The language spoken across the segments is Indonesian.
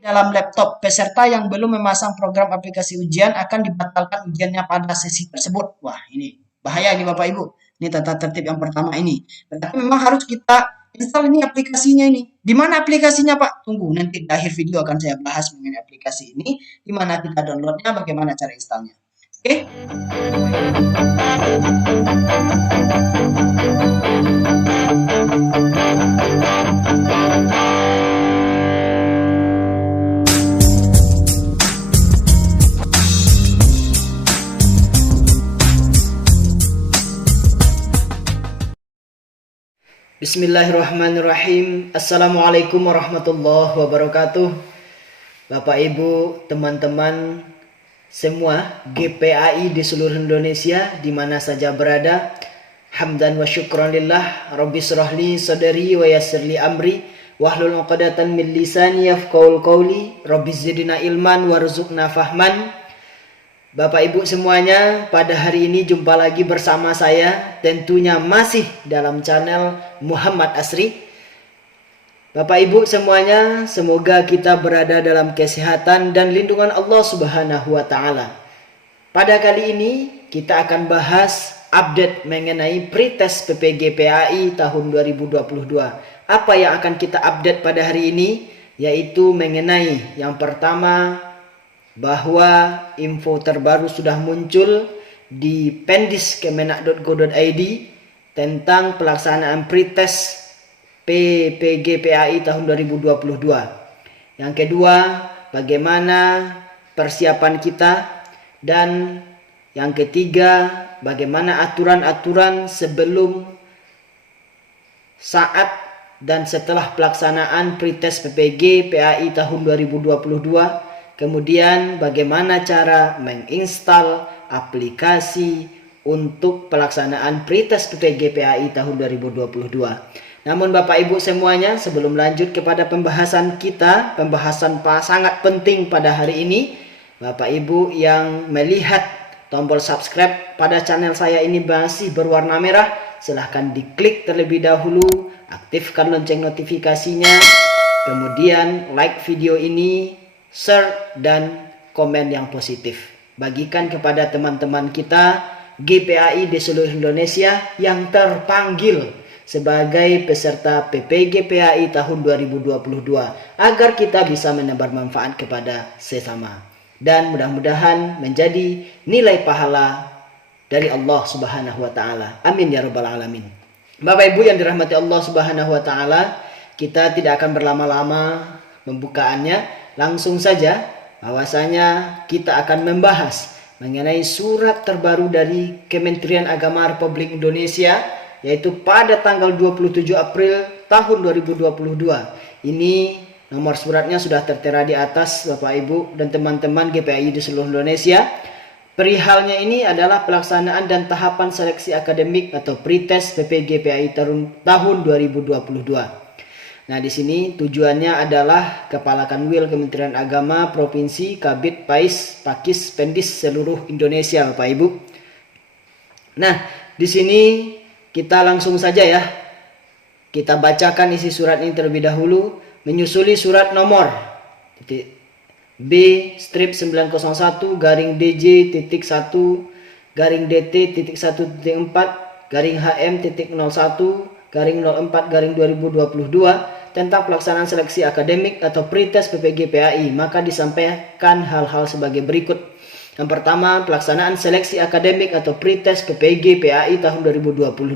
dalam laptop. Peserta yang belum memasang program aplikasi ujian akan dibatalkan ujiannya pada sesi tersebut. Wah, ini bahaya ini Bapak Ibu. Ini tata tertib yang pertama ini. Berarti memang harus kita install ini aplikasinya ini. Di mana aplikasinya Pak? Tunggu, nanti di akhir video akan saya bahas mengenai aplikasi ini. Di mana kita downloadnya, bagaimana cara installnya. Oke? Bismillahirrahmanirrahim. Assalamualaikum warahmatullahi wabarakatuh. Bapak Ibu, teman-teman semua GPAI di seluruh Indonesia di mana saja berada. Hamdan wa syukran lillah. Rabbi shrahli sadri wa yassirli amri wahlul 'uqdatam min lisani yafqahul qawli. Rabbi zidna ilman warzuqna fahman. Bapak Ibu semuanya, pada hari ini jumpa lagi bersama saya, tentunya masih dalam channel Muhammad Asri. Bapak Ibu semuanya, semoga kita berada dalam kesehatan dan lindungan Allah Subhanahu wa taala. Pada kali ini kita akan bahas update mengenai pretest PPG PAI tahun 2022. Apa yang akan kita update pada hari ini? Yaitu mengenai yang pertama, bahwa info terbaru sudah muncul di pendis.kemenak.go.id tentang pelaksanaan pretest PPG PAI tahun 2022. Yang kedua, bagaimana persiapan kita, dan yang ketiga, bagaimana aturan-aturan sebelum, saat, dan setelah pelaksanaan pretest PPG PAI tahun 2022. Kemudian bagaimana cara menginstal aplikasi untuk pelaksanaan pretest PPG PAI tahun 2022. Namun Bapak Ibu semuanya, sebelum lanjut kepada pembahasan kita, pembahasan sangat penting pada hari ini, Bapak Ibu yang melihat tombol subscribe pada channel saya ini masih berwarna merah, silahkan diklik terlebih dahulu, aktifkan lonceng notifikasinya, kemudian like video ini, share dan komen yang positif. Bagikan kepada teman-teman kita GPAI di seluruh Indonesia yang terpanggil sebagai peserta PPG PAI tahun 2022 agar kita bisa menebar manfaat kepada sesama dan mudah-mudahan menjadi nilai pahala dari Allah Subhanahu wa taala. Amin ya rabbal alamin. Bapak Ibu yang dirahmati Allah Subhanahu wa taala, kita tidak akan berlama-lama pembukaannya. Langsung saja, bahwasanya kita akan membahas mengenai surat terbaru dari Kementerian Agama Republik Indonesia, yaitu pada tanggal 27 April tahun 2022. Ini nomor suratnya sudah tertera di atas Bapak Ibu dan teman-teman GPAI di seluruh Indonesia. Perihalnya ini adalah pelaksanaan dan tahapan seleksi akademik atau pretest PPG PAI tahun 2022. Nah, di sini tujuannya adalah Kepala Kanwil Kementerian Agama Provinsi, Kabid, Pais, Pakis, Pendis seluruh Indonesia, Bapak Ibu. Nah, di sini kita langsung saja ya. Kita bacakan isi surat ini terlebih dahulu. Menyusuli surat nomor B strip 901 garing DJ titik 1 garing DT titik 1 titik 4 garing HM titik 01 garing 04 garing 2022 tentang pelaksanaan seleksi akademik atau pretest PPG PAI, maka disampaikan hal-hal sebagai berikut. Yang pertama, pelaksanaan seleksi akademik atau pretest PPG PAI tahun 2022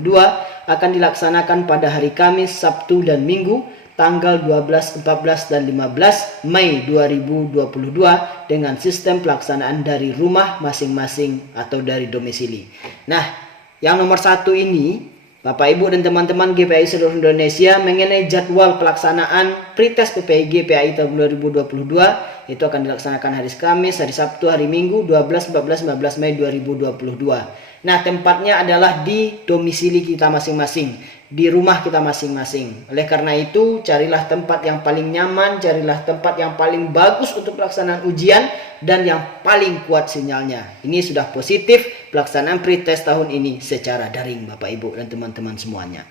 akan dilaksanakan pada hari Kamis, Sabtu, dan Minggu tanggal 12, 14, dan 15 Mei 2022 dengan sistem pelaksanaan dari rumah masing-masing atau dari domisili. Nah, yang nomor satu ini, Bapak Ibu dan teman-teman GPAI seluruh Indonesia, mengenai jadwal pelaksanaan pretest PPG PAI tahun 2022 itu akan dilaksanakan hari Kamis, hari Sabtu, hari Minggu 12, 14, 15 Mei 2022. Nah, tempatnya adalah di domisili kita masing-masing, di rumah kita masing-masing. Oleh karena itu, carilah tempat yang paling nyaman, carilah tempat yang paling bagus untuk pelaksanaan ujian dan yang paling kuat sinyalnya. Ini sudah positif pelaksanaan pretest tahun ini secara daring Bapak Ibu dan teman-teman semuanya.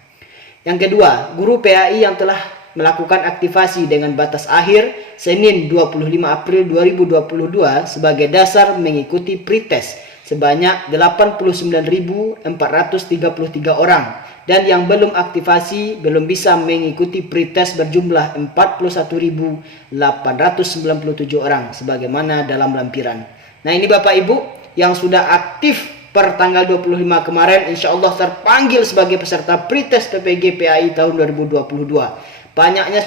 Yang kedua, guru PAI yang telah melakukan aktivasi dengan batas akhir Senin 25 April 2022 sebagai dasar mengikuti pretest sebanyak 89.433 orang, dan yang belum aktivasi belum bisa mengikuti pretest berjumlah 41.897 orang sebagaimana dalam lampiran. Nah, ini Bapak Ibu yang sudah aktif per tanggal 25 kemarin, insya Allah terpanggil sebagai peserta pretest PPG PAI tahun 2022. Banyaknya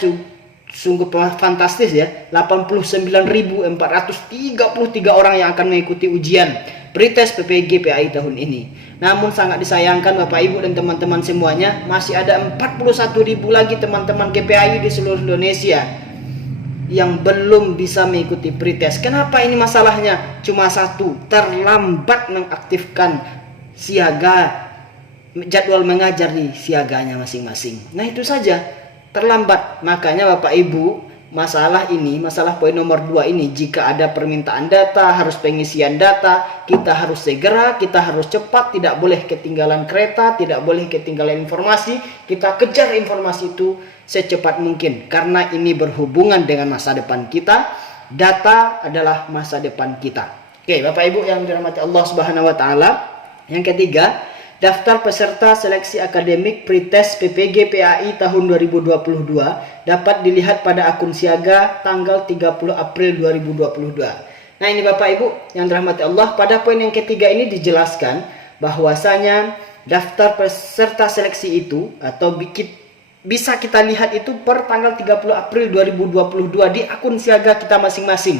sungguh fantastis ya, 89.433 orang yang akan mengikuti ujian pretest PPG PAI tahun ini. Namun sangat disayangkan Bapak Ibu dan teman-teman semuanya, masih ada 41.000 lagi teman-teman GPAI di seluruh Indonesia yang belum bisa mengikuti pretest. Kenapa ini masalahnya? Cuma satu, terlambat mengaktifkan siaga, jadwal mengajar di siaganya masing-masing. Nah, itu saja, terlambat. Makanya Bapak Ibu, masalah poin nomor 2 ini, jika ada permintaan data, harus pengisian data, kita harus segera, kita harus cepat, tidak boleh ketinggalan kereta, tidak boleh ketinggalan informasi, kita kejar informasi itu secepat mungkin, karena ini berhubungan dengan masa depan kita. Data adalah masa depan kita. Oke, Bapak Ibu yang dirahmati Allah Subhanahu wa taala. Yang ketiga, daftar peserta seleksi akademik pretest PPG PAI tahun 2022 dapat dilihat pada akun siaga tanggal 30 April 2022. Nah, ini Bapak Ibu yang dirahmati Allah, pada poin yang ketiga ini dijelaskan bahwasanya daftar peserta seleksi itu atau bisa kita lihat itu per tanggal 30 April 2022 di akun siaga kita masing-masing.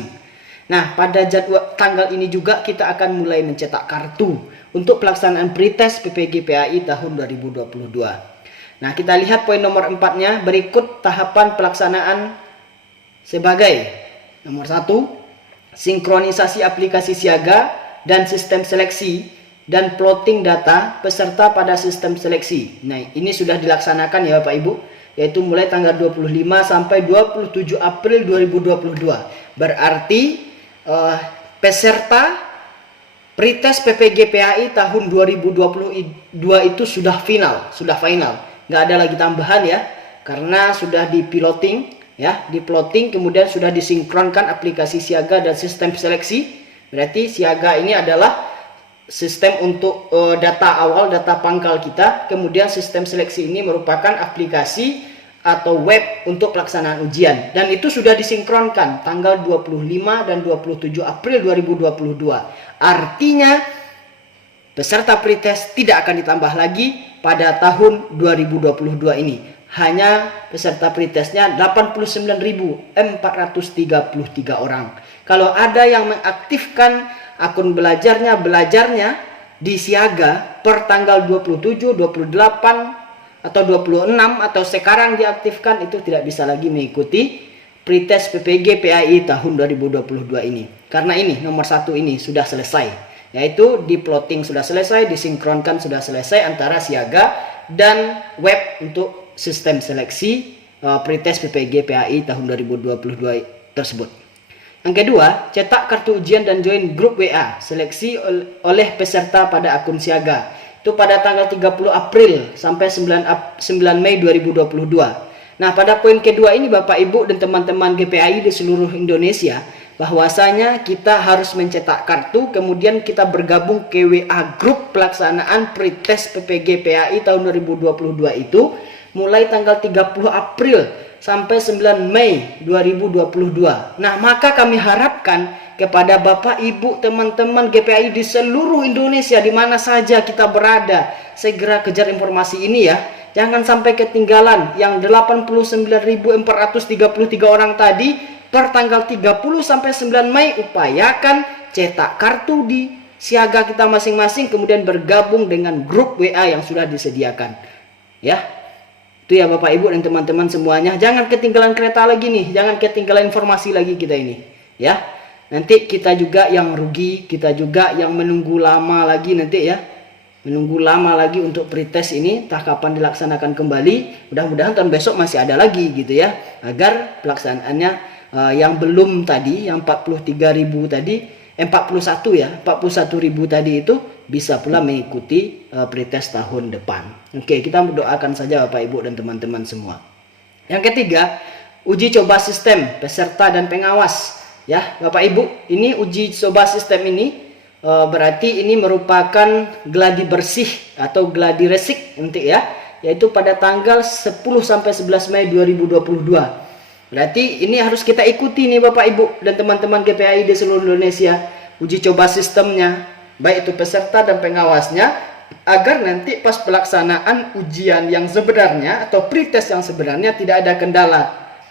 Nah, pada jadwal tanggal ini juga kita akan mulai mencetak kartu untuk pelaksanaan pretest PPG PAI tahun 2022. Nah, kita lihat poin nomor 4-nya, berikut tahapan pelaksanaan sebagai nomor 1, sinkronisasi aplikasi siaga dan sistem seleksi dan plotting data peserta pada sistem seleksi. Nah, ini sudah dilaksanakan ya Bapak Ibu, yaitu mulai tanggal 25 sampai 27 April 2022. Berarti peserta pretest PPG PAI tahun 2022 itu sudah final, nggak ada lagi tambahan ya, karena sudah dipiloting ya, kemudian sudah disinkronkan aplikasi siaga dan sistem seleksi. Berarti siaga ini adalah sistem untuk data awal, data pangkal kita, kemudian sistem seleksi ini merupakan aplikasi atau web untuk pelaksanaan ujian, dan itu sudah disinkronkan tanggal 25 dan 27 April 2022. Artinya peserta pretest tidak akan ditambah lagi pada tahun 2022 ini. Hanya peserta pretestnya 89.433 orang. Kalau ada yang mengaktifkan akun belajarnya di siaga per tanggal 27, 28 atau 26 atau sekarang diaktifkan, itu tidak bisa lagi mengikuti pretest PPG PAI tahun 2022 ini. Karena ini nomor 1 ini sudah selesai, yaitu di plotting sudah selesai, disinkronkan sudah selesai antara siaga dan web untuk sistem seleksi pretest PPG PAI tahun 2022 tersebut. Yang kedua, cetak kartu ujian dan join grup WA seleksi oleh peserta pada akun siaga. Itu pada tanggal 30 April sampai 9 Mei 2022. Nah, pada poin kedua ini Bapak Ibu dan teman-teman GPAI di seluruh Indonesia, bahwasanya kita harus mencetak kartu, kemudian kita bergabung ke WA grup pelaksanaan pretest PPG PAI tahun 2022 itu mulai tanggal 30 April sampai 9 Mei 2022. Nah, maka kami harapkan kepada Bapak Ibu teman-teman GPAI di seluruh Indonesia, di mana saja kita berada, segera kejar informasi ini ya. Jangan sampai ketinggalan yang 89.433 orang tadi per tanggal 30 sampai 9 Mei. Upayakan cetak kartu di siaga kita masing-masing, kemudian bergabung dengan grup WA yang sudah disediakan. Ya, itu ya Bapak Ibu dan teman-teman semuanya. Jangan ketinggalan kereta lagi nih, jangan ketinggalan informasi lagi kita ini. Ya, nanti kita juga yang rugi, kita juga yang menunggu lama lagi nanti ya. Menunggu lama lagi untuk pretest ini, entah kapan dilaksanakan kembali. Mudah-mudahan tahun besok masih ada lagi gitu ya, agar pelaksanaannya yang belum tadi, yang 43.000 tadi, 41 ya, 41.000 tadi itu bisa pula mengikuti pretest tahun depan. Oke, kita mendoakan saja Bapak Ibu dan teman-teman semua. Yang ketiga, uji coba sistem peserta dan pengawas. Ya, Bapak Ibu, ini uji coba sistem ini berarti ini merupakan gladi bersih atau gladi resik nanti ya, yaitu pada tanggal 10 sampai 11 Mei 2022. Berarti ini harus kita ikuti nih Bapak Ibu dan teman-teman GPAI di seluruh Indonesia, uji coba sistemnya, baik itu peserta dan pengawasnya, agar nanti pas pelaksanaan ujian yang sebenarnya atau pretest yang sebenarnya tidak ada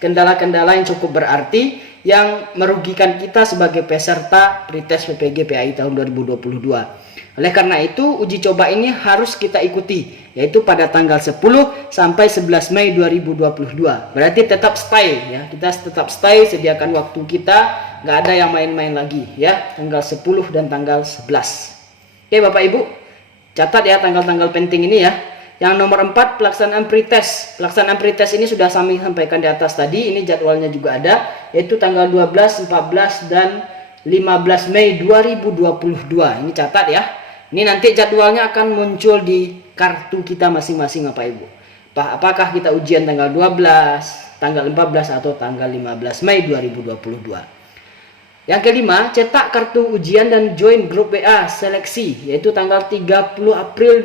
kendala-kendala yang cukup berarti yang merugikan kita sebagai peserta pretest PPG PAI tahun 2022. Oleh karena itu, uji coba ini harus kita ikuti, yaitu pada tanggal 10 sampai 11 Mei 2022. Berarti tetap stay ya, kita tetap stay, sediakan waktu kita, nggak ada yang main-main lagi ya, tanggal 10 dan tanggal 11. Oke Bapak Ibu, catat ya tanggal-tanggal penting ini ya. Yang nomor 4, pelaksanaan pretest. Pelaksanaan pretest ini sudah kami sampaikan di atas tadi, ini jadwalnya juga ada, yaitu tanggal 12, 14, dan 15 Mei 2022. Ini catat ya. Ini nanti jadwalnya akan muncul di kartu kita masing-masing Bapak Ibu. Apakah kita ujian tanggal 12, tanggal 14, atau tanggal 15 Mei 2022. Yang kelima, cetak kartu ujian dan join grup WA seleksi, yaitu tanggal 30 April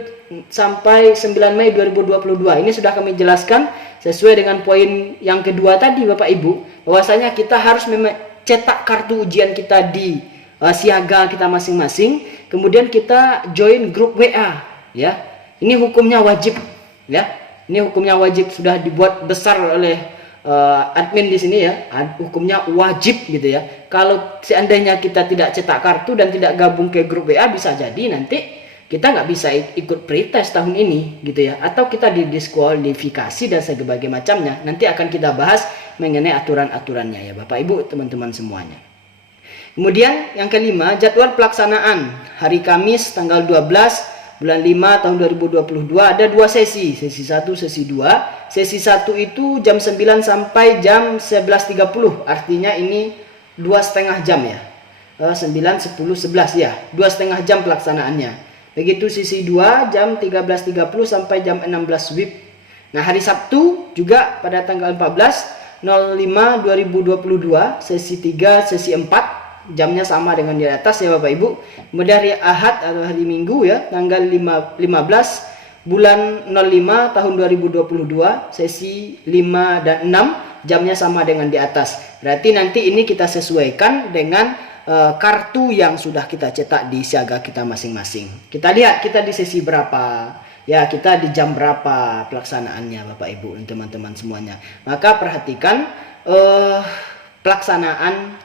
sampai 9 Mei 2022. Ini sudah kami jelaskan sesuai dengan poin yang kedua tadi Bapak Ibu, bahwasanya kita harus cetak kartu ujian kita di siaga kita masing-masing, kemudian kita join grup WA ya. Ini hukumnya wajib ya. Ini hukumnya wajib, sudah dibuat besar oleh admin di sini ya, hukumnya wajib gitu ya. Kalau seandainya kita tidak cetak kartu dan tidak gabung ke grup WA, bisa jadi nanti kita nggak bisa ikut pretest tahun ini gitu ya, atau kita didiskualifikasi dan sebagainya macamnya. Nanti akan kita bahas mengenai aturan-aturannya ya Bapak Ibu teman-teman semuanya. Kemudian yang kelima, jadwal pelaksanaan hari Kamis tanggal 12 bulan 5 tahun 2022 ada 2 sesi, sesi 1, sesi 2. Sesi 1 itu jam 9 sampai jam 11.30, artinya ini 2,5 jam ya. 9, 10, 11 ya, 2,5 jam pelaksanaannya. Begitu sesi 2 jam 13.30 sampai jam 16 WIB. Nah, hari Sabtu juga pada tanggal 14.05.2022, sesi 3, sesi 4. Jamnya sama dengan di atas ya Bapak Ibu. Kemudian hari Ahad atau hari Minggu ya, tanggal 15 bulan 05 tahun 2022, sesi 5 dan 6, jamnya sama dengan di atas. Berarti nanti ini kita sesuaikan dengan kartu yang sudah kita cetak di siaga kita masing-masing. Kita lihat kita di sesi berapa ya, kita di jam berapa pelaksanaannya Bapak Ibu dan teman-teman semuanya. Maka perhatikan pelaksanaan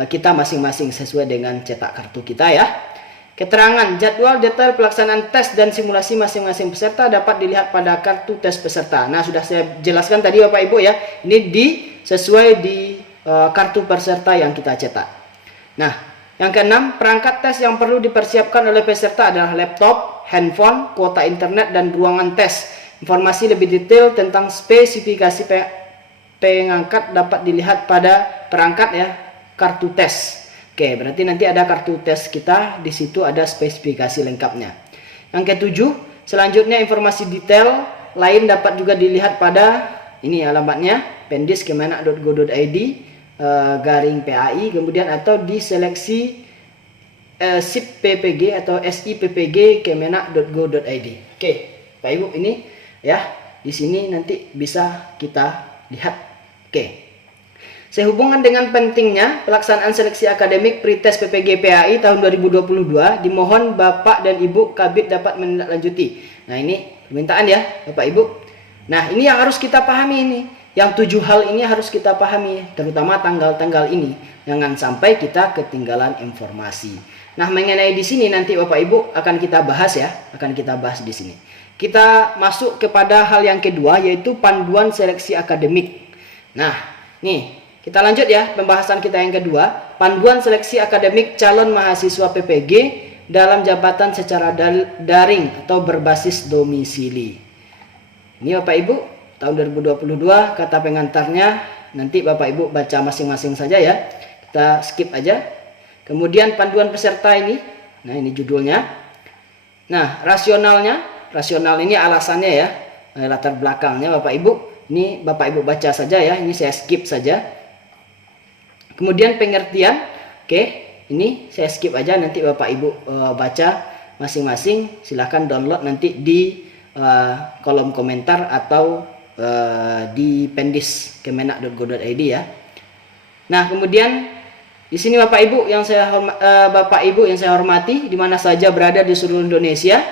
kita masing-masing sesuai dengan cetak kartu kita ya. Keterangan jadwal detail pelaksanaan tes dan simulasi masing-masing peserta dapat dilihat pada kartu tes peserta. Nah, sudah saya jelaskan tadi Bapak Ibu ya. Ini sesuai di kartu peserta yang kita cetak. Nah, yang keenam, perangkat tes yang perlu dipersiapkan oleh peserta adalah laptop, handphone, kuota internet, dan ruangan tes. Informasi lebih detail tentang spesifikasi pengangkat dapat dilihat pada perangkat ya, kartu tes. Oke, berarti nanti ada kartu tes kita, di situ ada spesifikasi lengkapnya. Yang ketujuh, selanjutnya informasi detail lain dapat juga dilihat pada ini alamatnya pendis.kemenak.go.id garing PAI, kemudian atau di seleksi SIP PPG atau SIPPG kemenak.go.id. Oke, Pak Ibu, ini ya di sini nanti bisa kita lihat. Oke. Sehubungan dengan pentingnya pelaksanaan seleksi akademik pretest PPG PAI tahun 2022, dimohon Bapak dan Ibu Kabid dapat menindaklanjuti. Nah, ini permintaan ya Bapak Ibu. Nah, ini yang harus kita pahami ini. Yang 7 hal ini harus kita pahami, terutama tanggal-tanggal ini. Jangan sampai kita ketinggalan informasi. Nah, mengenai di sini nanti Bapak Ibu akan kita bahas ya, akan kita bahas di sini. Kita masuk kepada hal yang kedua, yaitu panduan seleksi akademik. Nah, nih kita lanjut ya pembahasan kita yang kedua, panduan seleksi akademik calon mahasiswa PPG dalam jabatan secara daring atau berbasis domisili. Ini Bapak Ibu, tahun 2022 kata pengantarnya, nanti Bapak Ibu baca masing-masing saja ya. Kita skip aja. Kemudian panduan peserta ini, nah ini judulnya. Nah, rasional ini alasannya ya, latar belakangnya Bapak Ibu. Ini Bapak Ibu baca saja ya, ini saya skip saja. Kemudian pengertian, oke, ini saya skip aja, nanti Bapak Ibu baca masing-masing. Silahkan download nanti di kolom komentar atau di pendis kemenak.go.id ya. Nah, kemudian di sini Bapak Ibu yang saya hormati, di mana saja berada di seluruh Indonesia.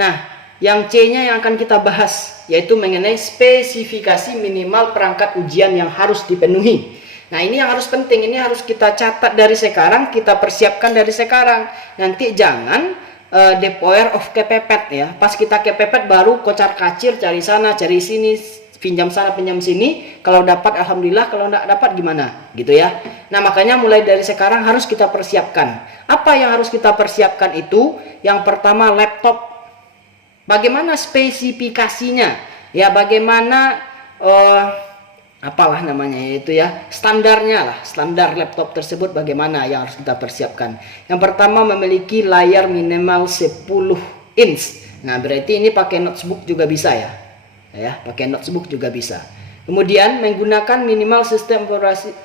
Nah, yang C-nya yang akan kita bahas yaitu mengenai spesifikasi minimal perangkat ujian yang harus dipenuhi. Nah, ini yang harus penting, ini harus kita catat dari sekarang, kita persiapkan dari sekarang. Nanti jangan depoer of kepepet ya. Pas kita kepepet baru kocar-kacir cari sana, cari sini, pinjam sana, pinjam sini. Kalau dapat alhamdulillah, kalau enggak dapat gimana? Gitu ya. Nah, makanya mulai dari sekarang harus kita persiapkan. Apa yang harus kita persiapkan itu? Yang pertama laptop. Bagaimana spesifikasinya? Ya, bagaimana apalah namanya itu ya, standarnya lah, standar laptop tersebut bagaimana yang harus kita persiapkan. Yang pertama memiliki layar minimal 10 inch. Nah, berarti ini pakai notebook juga bisa ya. Ya, pakai notebook juga bisa. Kemudian menggunakan minimal sistem operasi.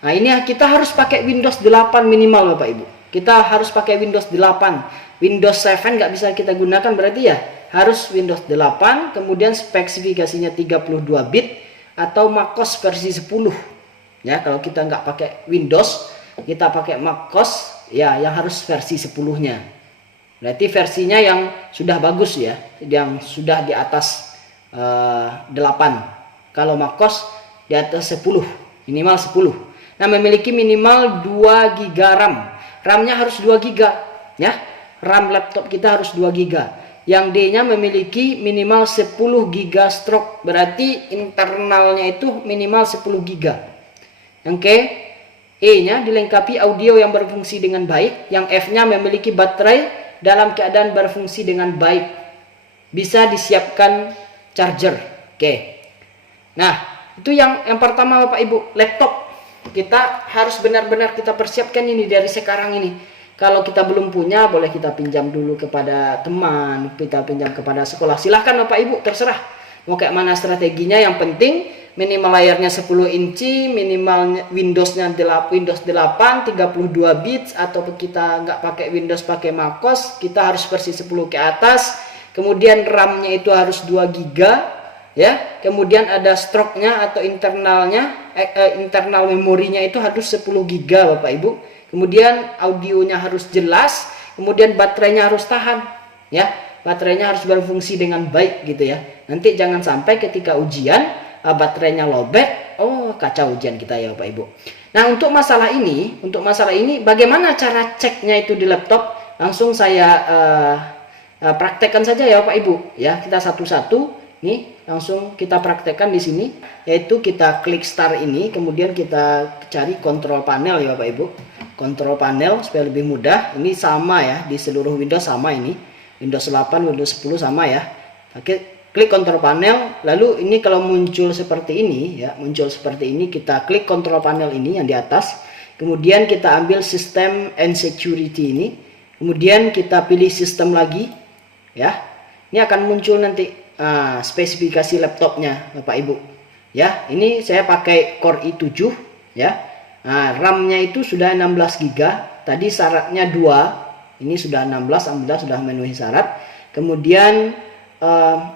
Nah, ini kita harus pakai Windows 8 minimal Bapak Ibu. Kita harus pakai Windows 8. Windows 7 nggak bisa kita gunakan, berarti ya harus Windows 8, kemudian spesifikasinya 32 bit atau MacOS versi 10. Ya, kalau kita nggak pakai Windows, kita pakai MacOS ya, yang harus versi 10-nya. Berarti versinya yang sudah bagus ya, yang sudah di atas 8. Kalau MacOS di atas 10, minimal 10. Nah, memiliki minimal 2 GB RAM. RAM-nya harus 2 GB ya. RAM laptop kita harus 2 GB. Yang D-nya memiliki minimal 10 GB stroke. Berarti internalnya itu minimal 10 GB. Yang K, E-nya dilengkapi audio yang berfungsi dengan baik. Yang F-nya memiliki baterai dalam keadaan berfungsi dengan baik. Bisa disiapkan charger. Oke. Nah, itu yang pertama Bapak Ibu, laptop. Kita harus benar-benar kita persiapkan ini dari sekarang ini. Kalau kita belum punya, boleh kita pinjam dulu kepada teman, kita pinjam kepada sekolah. Silahkan Bapak Ibu, terserah mau kayak mana strateginya. Yang penting minimal layarnya 10 inci, minimal Windowsnya Windows 8 32 bits, atau kita nggak pakai Windows, pakai MacOS, kita harus versi 10 ke atas. Kemudian RAM-nya itu harus 2 GB ya. Kemudian ada stroke-nya atau internalnya, internal memorinya itu harus 10 GB Bapak Ibu. Kemudian audionya harus jelas, kemudian baterainya harus tahan ya. Baterainya harus berfungsi dengan baik gitu ya. Nanti jangan sampai ketika ujian baterainya lobet, oh kacau ujian kita ya Bapak Ibu. Nah, untuk masalah ini bagaimana cara ceknya itu di laptop? Langsung saya praktekkan saja ya Bapak Ibu ya. Kita satu-satu nih, langsung kita praktekkan di sini, yaitu kita klik start ini, kemudian kita cari kontrol panel ya Bapak Ibu. Kontrol panel supaya lebih mudah. Ini sama ya, di seluruh Windows sama ini. Windows 8, Windows 10 sama ya. Oke, klik kontrol panel. Lalu ini kalau muncul seperti ini ya, muncul seperti ini, kita klik kontrol panel ini yang di atas. Kemudian kita ambil sistem and security ini. Kemudian kita pilih sistem lagi ya. Ini akan muncul nanti spesifikasi laptopnya Bapak Ibu. Ya, ini saya pakai Core i7 ya. Nah, RAM-nya itu sudah 16 GB. Tadi syaratnya 2. Ini sudah 16, alhamdulillah sudah memenuhi syarat. Kemudian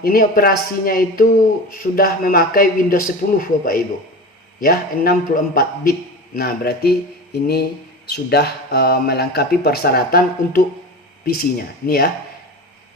ini operasinya itu sudah memakai Windows 10 Bapak Ibu. Ya, 64 bit. Nah, berarti ini sudah melengkapi persyaratan untuk PC-nya. Ini ya.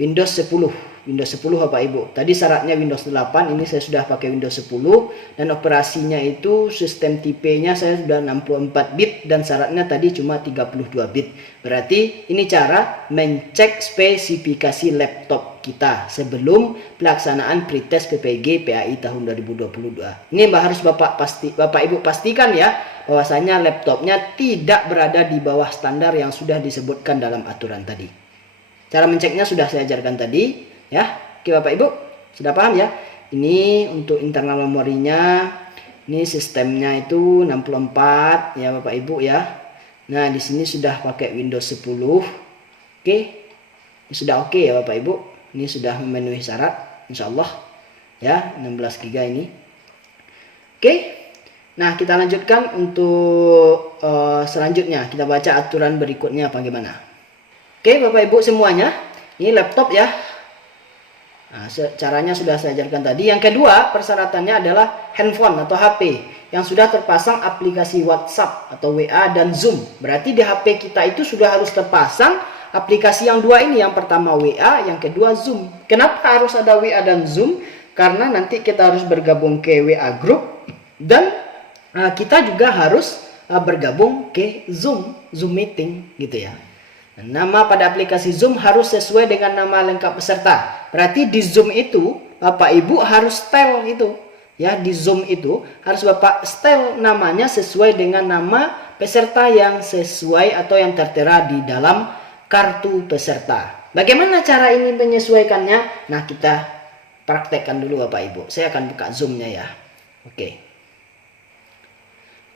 Windows 10. Windows 10 Bapak Ibu. Tadi syaratnya Windows 8, ini saya sudah pakai Windows 10 dan operasinya itu sistem tipenya saya sudah 64 bit dan syaratnya tadi cuma 32 bit. Berarti ini cara mencek spesifikasi laptop kita sebelum pelaksanaan pretest PPG PAI tahun 2022. Ini harus Bapak Ibu pastikan ya, bahwasanya laptopnya tidak berada di bawah standar yang sudah disebutkan dalam aturan tadi. Cara menceknya sudah saya ajarkan tadi. Ya, oke Bapak Ibu, sudah paham ya? Ini untuk internal memorinya, ini sistemnya itu 64 ya Bapak Ibu ya. Nah, di sini sudah pakai Windows 10. Oke. Ini sudah oke ya Bapak Ibu. Ini sudah memenuhi syarat insyaallah. Ya, 16 GB ini. Oke. Nah, kita lanjutkan untuk selanjutnya. Kita baca aturan berikutnya bagaimana. Oke, Bapak Ibu semuanya. Ini laptop ya. Nah, caranya sudah saya ajarkan tadi. Yang kedua, persyaratannya adalah handphone atau HP yang sudah terpasang aplikasi WhatsApp atau WA dan Zoom. Berarti di HP kita itu sudah harus terpasang aplikasi yang dua ini. Yang pertama WA, yang kedua Zoom. Kenapa harus ada WA dan Zoom? Karena nanti kita harus bergabung ke WA group dan kita juga harus bergabung ke Zoom meeting gitu ya. Nama pada aplikasi Zoom harus sesuai dengan nama lengkap peserta. Berarti di Zoom itu Bapak Ibu harus setel itu. Ya, di Zoom itu harus Bapak setel namanya sesuai dengan nama peserta yang sesuai atau yang tertera di dalam kartu peserta. Bagaimana cara ini menyesuaikannya? Nah, kita praktekkan dulu Bapak Ibu. Saya akan buka Zoom-nya ya.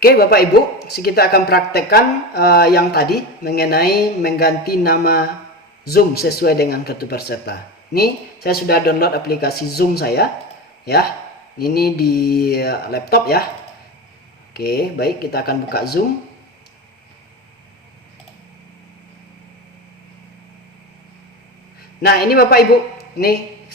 Oke Bapak Ibu, kita akan praktekkan yang tadi mengenai mengganti nama Zoom sesuai dengan kartu peserta. Ini saya sudah download aplikasi Zoom saya, ya. Ini di laptop ya. Oke, baik, kita akan buka Zoom. Nah, ini Bapak Ibu, ini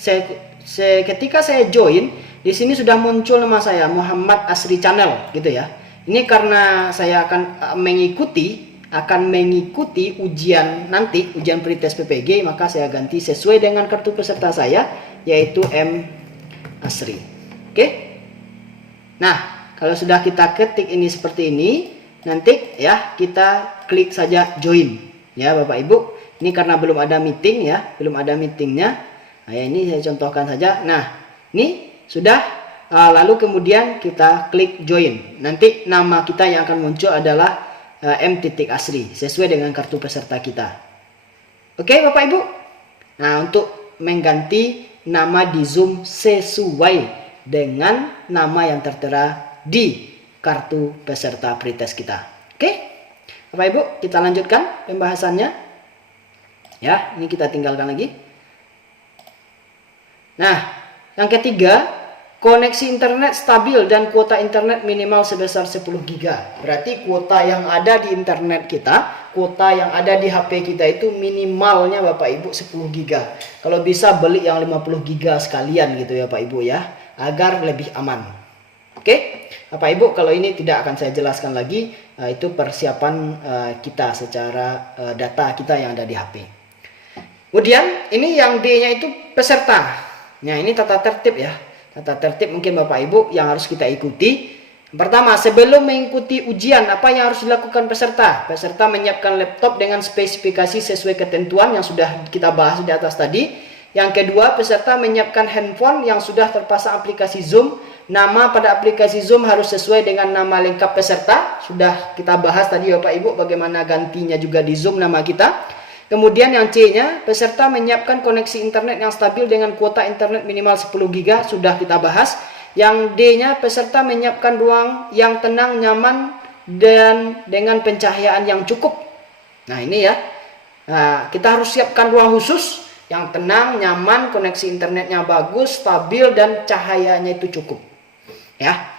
ketika saya join, di sini sudah muncul nama saya Muhammad Asri Channel, gitu ya. Ini karena saya akan mengikuti ujian nanti, ujian pretest PPG, maka saya ganti sesuai dengan kartu peserta saya, yaitu M Asri. Oke. Nah, kalau sudah kita ketik ini seperti ini, nanti ya kita klik saja join. Ya Bapak Ibu, ini karena belum ada meeting ya, belum ada meetingnya. Nah, ya ini saya contohkan saja. Nah, ini sudah. Lalu kemudian kita klik join. Nanti nama kita yang akan muncul adalah M.Asri sesuai dengan kartu peserta kita. Oke Bapak Ibu. Nah, untuk mengganti nama di Zoom sesuai dengan nama yang tertera di kartu peserta pretest kita. Oke Bapak Ibu, kita lanjutkan pembahasannya. Ya, ini kita tinggalkan lagi. Nah, yang ketiga, koneksi internet stabil dan kuota internet minimal sebesar 10 GB. Berarti kuota yang ada di internet kita, kuota yang ada di HP kita itu minimalnya Bapak Ibu 10 GB. Kalau bisa beli yang 50 GB sekalian gitu ya Bapak Ibu ya, agar lebih aman. Oke, Bapak Ibu, kalau ini tidak akan saya jelaskan lagi, itu persiapan kita secara data kita yang ada di HP. Kemudian ini yang D-nya itu peserta. Nah, ini tata tertib ya. Tata tertib mungkin Bapak Ibu yang harus kita ikuti. Pertama, sebelum mengikuti ujian, apa yang harus dilakukan peserta? Peserta menyiapkan laptop dengan spesifikasi sesuai ketentuan yang sudah kita bahas di atas tadi. Yang kedua, peserta menyiapkan handphone yang sudah terpasang aplikasi Zoom. Nama pada aplikasi Zoom harus sesuai dengan nama lengkap peserta. Sudah kita bahas tadi Bapak Ibu bagaimana gantinya juga di Zoom nama kita. Kemudian yang C-nya, peserta menyiapkan koneksi internet yang stabil dengan kuota internet minimal 10 GB, sudah kita bahas. Yang D-nya, peserta menyiapkan ruang yang tenang, nyaman, dan dengan pencahayaan yang cukup. Nah ini ya, kita harus siapkan ruang khusus yang tenang, nyaman, koneksi internetnya bagus, stabil, dan cahayanya itu cukup. Ya,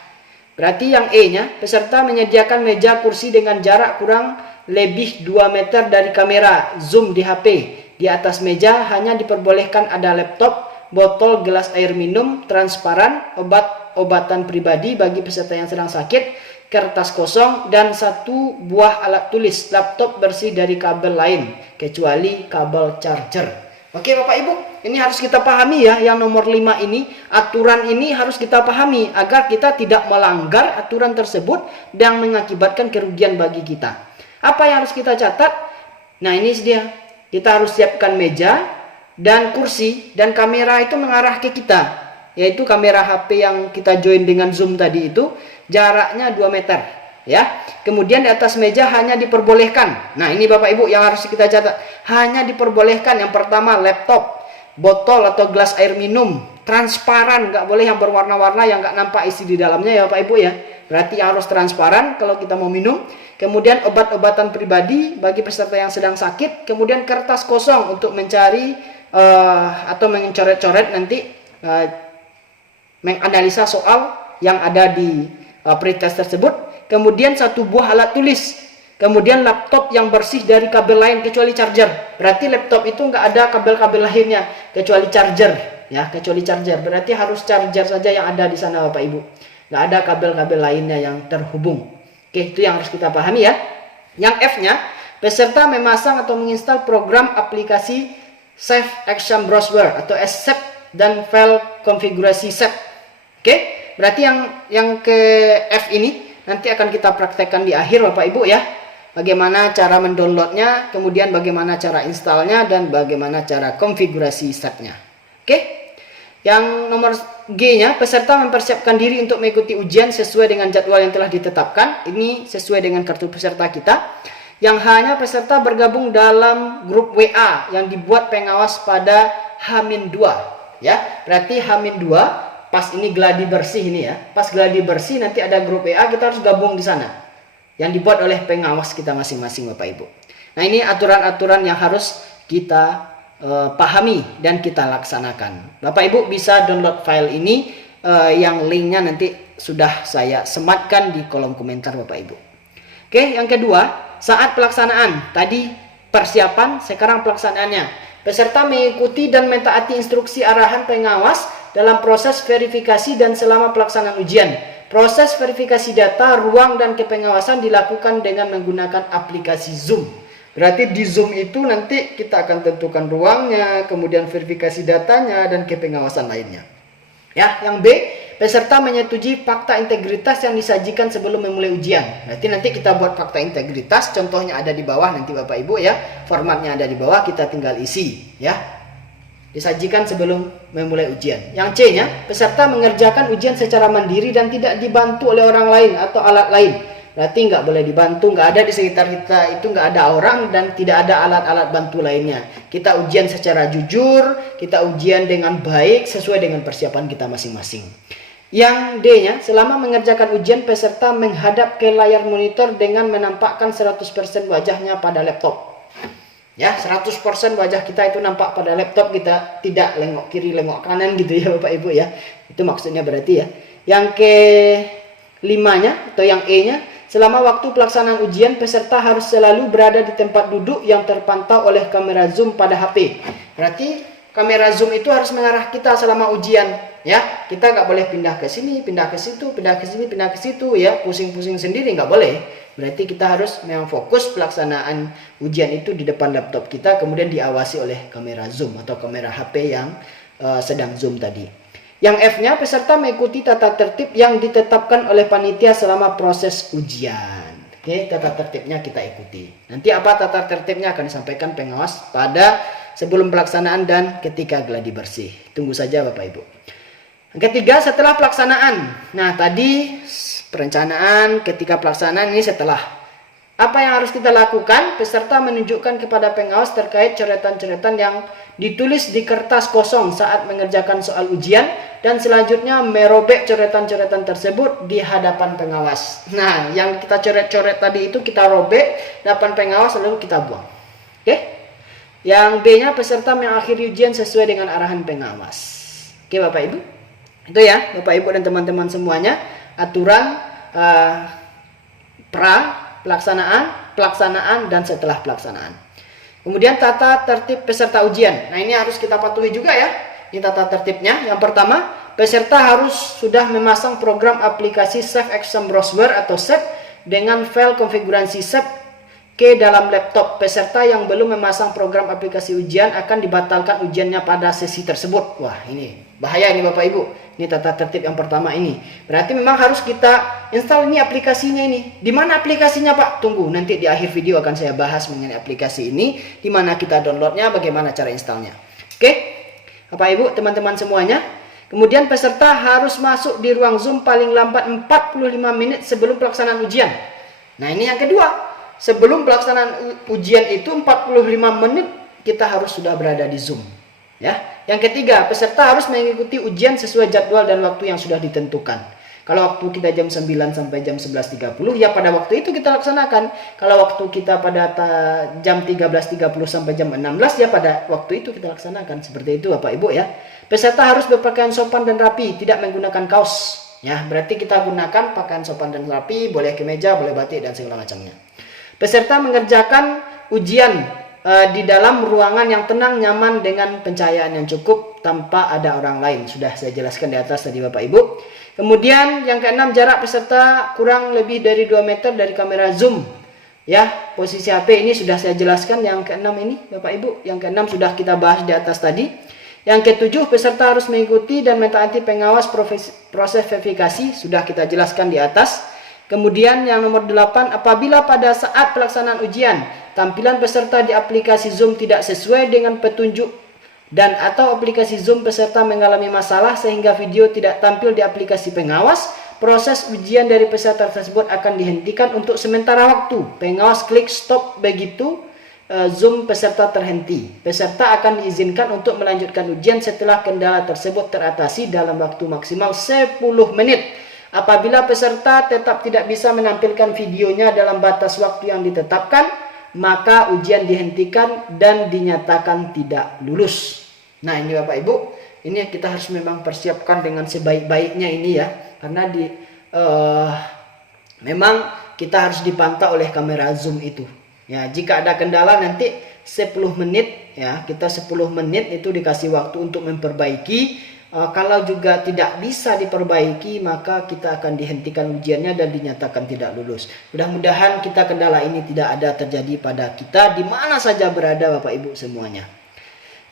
berarti yang E-nya, peserta menyediakan meja kursi dengan jarak kurang lebih 2 meter dari kamera Zoom di HP. Di atas meja hanya diperbolehkan ada laptop, botol gelas air minum transparan, obat-obatan pribadi bagi peserta yang sedang sakit, kertas kosong, dan 1 buah alat tulis. Laptop bersih dari kabel lain kecuali kabel charger. Oke Bapak Ibu, ini harus kita pahami ya, yang nomor 5 ini, aturan ini harus kita pahami agar kita tidak melanggar aturan tersebut dan mengakibatkan kerugian bagi kita. Apa yang harus kita catat? Nah ini dia, kita harus siapkan meja dan kursi dan kamera itu mengarah ke kita, yaitu kamera HP yang kita join dengan Zoom tadi itu jaraknya 2 meter ya. Kemudian di atas meja hanya diperbolehkan, nah ini Bapak Ibu yang harus kita catat, hanya diperbolehkan yang pertama laptop, botol atau gelas air minum transparan, nggak boleh yang berwarna-warna yang nggak nampak isi di dalamnya ya Bapak Ibu ya. Berarti yang harus transparan kalau kita mau minum. Kemudian obat-obatan pribadi bagi peserta yang sedang sakit. Kemudian kertas kosong untuk mencari atau mencoret-coret nanti menganalisa soal yang ada di pretest tersebut, kemudian 1 buah alat tulis, kemudian laptop yang bersih dari kabel lain kecuali charger. Berarti laptop itu nggak ada kabel-kabel lainnya kecuali charger, ya, kecuali charger. Berarti harus charger saja yang ada di sana Bapak Ibu. Nggak ada kabel-kabel lainnya yang terhubung. Oke, itu yang harus kita pahami ya. Yang F-nya, peserta memasang atau menginstal program aplikasi Safe Action Browser atau SAP dan file konfigurasi SAP. Oke, berarti yang ke F ini nanti akan kita praktekkan di akhir Bapak Ibu ya. Bagaimana cara mendownloadnya, kemudian bagaimana cara installnya, dan bagaimana cara konfigurasi SAP-nya. Oke. Yang nomor G-nya, peserta mempersiapkan diri untuk mengikuti ujian sesuai dengan jadwal yang telah ditetapkan. Ini sesuai dengan kartu peserta kita. Yang H-nya, peserta bergabung dalam grup WA yang dibuat pengawas pada H-2 ya. Berarti H-2 pas ini gladi bersih ini ya. Pas gladi bersih nanti ada grup WA, kita harus gabung di sana. Yang dibuat oleh pengawas kita masing-masing Bapak Ibu. Nah, ini aturan-aturan yang harus kita pahami dan kita laksanakan. Bapak Ibu bisa download file ini yang linknya nanti sudah saya sematkan di kolom komentar Bapak Ibu. Oke, yang kedua, saat pelaksanaan. Tadi persiapan, sekarang pelaksanaannya. Peserta mengikuti dan mentaati instruksi arahan pengawas dalam proses verifikasi dan selama pelaksanaan ujian. Proses verifikasi data, ruang, dan kepengawasan dilakukan dengan menggunakan aplikasi Zoom. Berarti di Zoom itu nanti kita akan tentukan ruangnya, kemudian verifikasi datanya, dan kepengawasan lainnya. Ya, yang B, peserta menyetujui fakta integritas yang disajikan sebelum memulai ujian. Berarti nanti kita buat fakta integritas, contohnya ada di bawah nanti Bapak Ibu ya. Formatnya ada di bawah, kita tinggal isi ya. Disajikan sebelum memulai ujian. Yang C-nya, peserta mengerjakan ujian secara mandiri dan tidak dibantu oleh orang lain atau alat lain. Berarti nggak boleh dibantu, nggak ada di sekitar kita itu nggak ada orang dan tidak ada alat-alat bantu lainnya. Kita ujian secara jujur, kita ujian dengan baik sesuai dengan persiapan kita masing-masing. Yang D-nya, selama mengerjakan ujian peserta menghadap ke layar monitor dengan menampakkan 100% wajahnya pada laptop. Ya, 100% wajah kita itu nampak pada laptop, kita tidak lengok kiri, lengok kanan gitu ya Bapak Ibu ya. Itu maksudnya berarti ya. Yang ke-5-nya atau yang E-nya, selama waktu pelaksanaan ujian, peserta harus selalu berada di tempat duduk yang terpantau oleh kamera zoom pada HP. Berarti kamera zoom itu harus mengarah kita selama ujian, ya. Kita nggak boleh pindah ke sini, pindah ke situ, pindah ke sini, pindah ke situ, ya. Pusing-pusing sendiri nggak boleh. Berarti kita harus memang fokus pelaksanaan ujian itu di depan laptop kita, kemudian diawasi oleh kamera zoom atau kamera HP yang sedang zoom tadi. Yang F-nya, peserta mengikuti tata tertib yang ditetapkan oleh panitia selama proses ujian. Oke, tata tertibnya kita ikuti. Nanti apa tata tertibnya akan disampaikan pengawas pada sebelum pelaksanaan dan ketika gladi bersih. Tunggu saja Bapak Ibu. Yang ketiga, setelah pelaksanaan. Nah, tadi perencanaan, ketika pelaksanaan, ini setelah. Apa yang harus kita lakukan? Peserta menunjukkan kepada pengawas terkait coretan-coretan yang ditulis di kertas kosong saat mengerjakan soal ujian, dan selanjutnya merobek coretan-coretan tersebut di hadapan pengawas. Nah, yang kita coret-coret tadi itu kita robek di hadapan pengawas lalu kita buang. Oke? Yang B-nya, peserta mengakhiri ujian sesuai dengan arahan pengawas. Oke Bapak Ibu? Itu ya Bapak Ibu dan teman-teman semuanya, aturan pelaksanaan, dan setelah pelaksanaan. Kemudian tata tertib peserta ujian. Nah, ini harus kita patuhi juga ya. Ini tata tertibnya. Yang pertama, peserta harus sudah memasang program aplikasi Safe Action Browser atau SAP dengan file konfigurasi SAP ke dalam laptop. Peserta yang belum memasang program aplikasi ujian akan dibatalkan ujiannya pada sesi tersebut. Wah, ini bahaya ini Bapak Ibu. Ini tata tertib yang pertama ini. Berarti memang harus kita install ini aplikasinya ini. Di mana aplikasinya Pak? Tunggu, nanti di akhir video akan saya bahas mengenai aplikasi ini. Di mana kita downloadnya, bagaimana cara installnya. Oke, Bapak Ibu, teman-teman semuanya. Kemudian peserta harus masuk di ruang Zoom paling lambat 45 menit sebelum pelaksanaan ujian. Nah, ini yang kedua. Sebelum pelaksanaan ujian itu 45 menit kita harus sudah berada di Zoom. Ya. Yang ketiga, peserta harus mengikuti ujian sesuai jadwal dan waktu yang sudah ditentukan. Kalau waktu kita jam 9 sampai jam 11.30, ya pada waktu itu kita laksanakan. Kalau waktu kita pada jam 13.30 sampai jam 16, ya pada waktu itu kita laksanakan. Seperti itu Bapak Ibu ya. Peserta harus berpakaian sopan dan rapi, tidak menggunakan kaos. Ya, berarti kita gunakan pakaian sopan dan rapi, boleh kemeja, boleh batik dan segala macamnya. Peserta mengerjakan ujian di dalam ruangan yang tenang, nyaman dengan pencahayaan yang cukup tanpa ada orang lain. Sudah saya jelaskan di atas tadi Bapak Ibu. Kemudian yang keenam, jarak peserta kurang lebih dari 2 meter dari kamera zoom. Ya, posisi HP ini sudah saya jelaskan yang keenam ini Bapak Ibu. Yang keenam sudah kita bahas di atas tadi. Yang ketujuh, peserta harus mengikuti dan mentaati pengawas proses verifikasi, sudah kita jelaskan di atas. Kemudian yang nomor 8, apabila pada saat pelaksanaan ujian, tampilan peserta di aplikasi Zoom tidak sesuai dengan petunjuk dan atau aplikasi Zoom peserta mengalami masalah sehingga video tidak tampil di aplikasi pengawas, proses ujian dari peserta tersebut akan dihentikan untuk sementara waktu. Pengawas klik stop begitu Zoom peserta terhenti. Peserta akan diizinkan untuk melanjutkan ujian setelah kendala tersebut teratasi dalam waktu maksimal 10 menit. Apabila peserta tetap tidak bisa menampilkan videonya dalam batas waktu yang ditetapkan, maka ujian dihentikan dan dinyatakan tidak lulus. Nah, ini Bapak Ibu, ini kita harus memang persiapkan dengan sebaik-baiknya ini ya, karena memang kita harus dipantau oleh kamera Zoom itu. Ya, jika ada kendala nanti 10 menit ya, kita 10 menit itu dikasih waktu untuk memperbaiki. Kalau juga tidak bisa diperbaiki, maka kita akan dihentikan ujiannya dan dinyatakan tidak lulus. Mudah-mudahan kita kendala ini tidak ada terjadi pada kita di mana saja berada Bapak Ibu semuanya.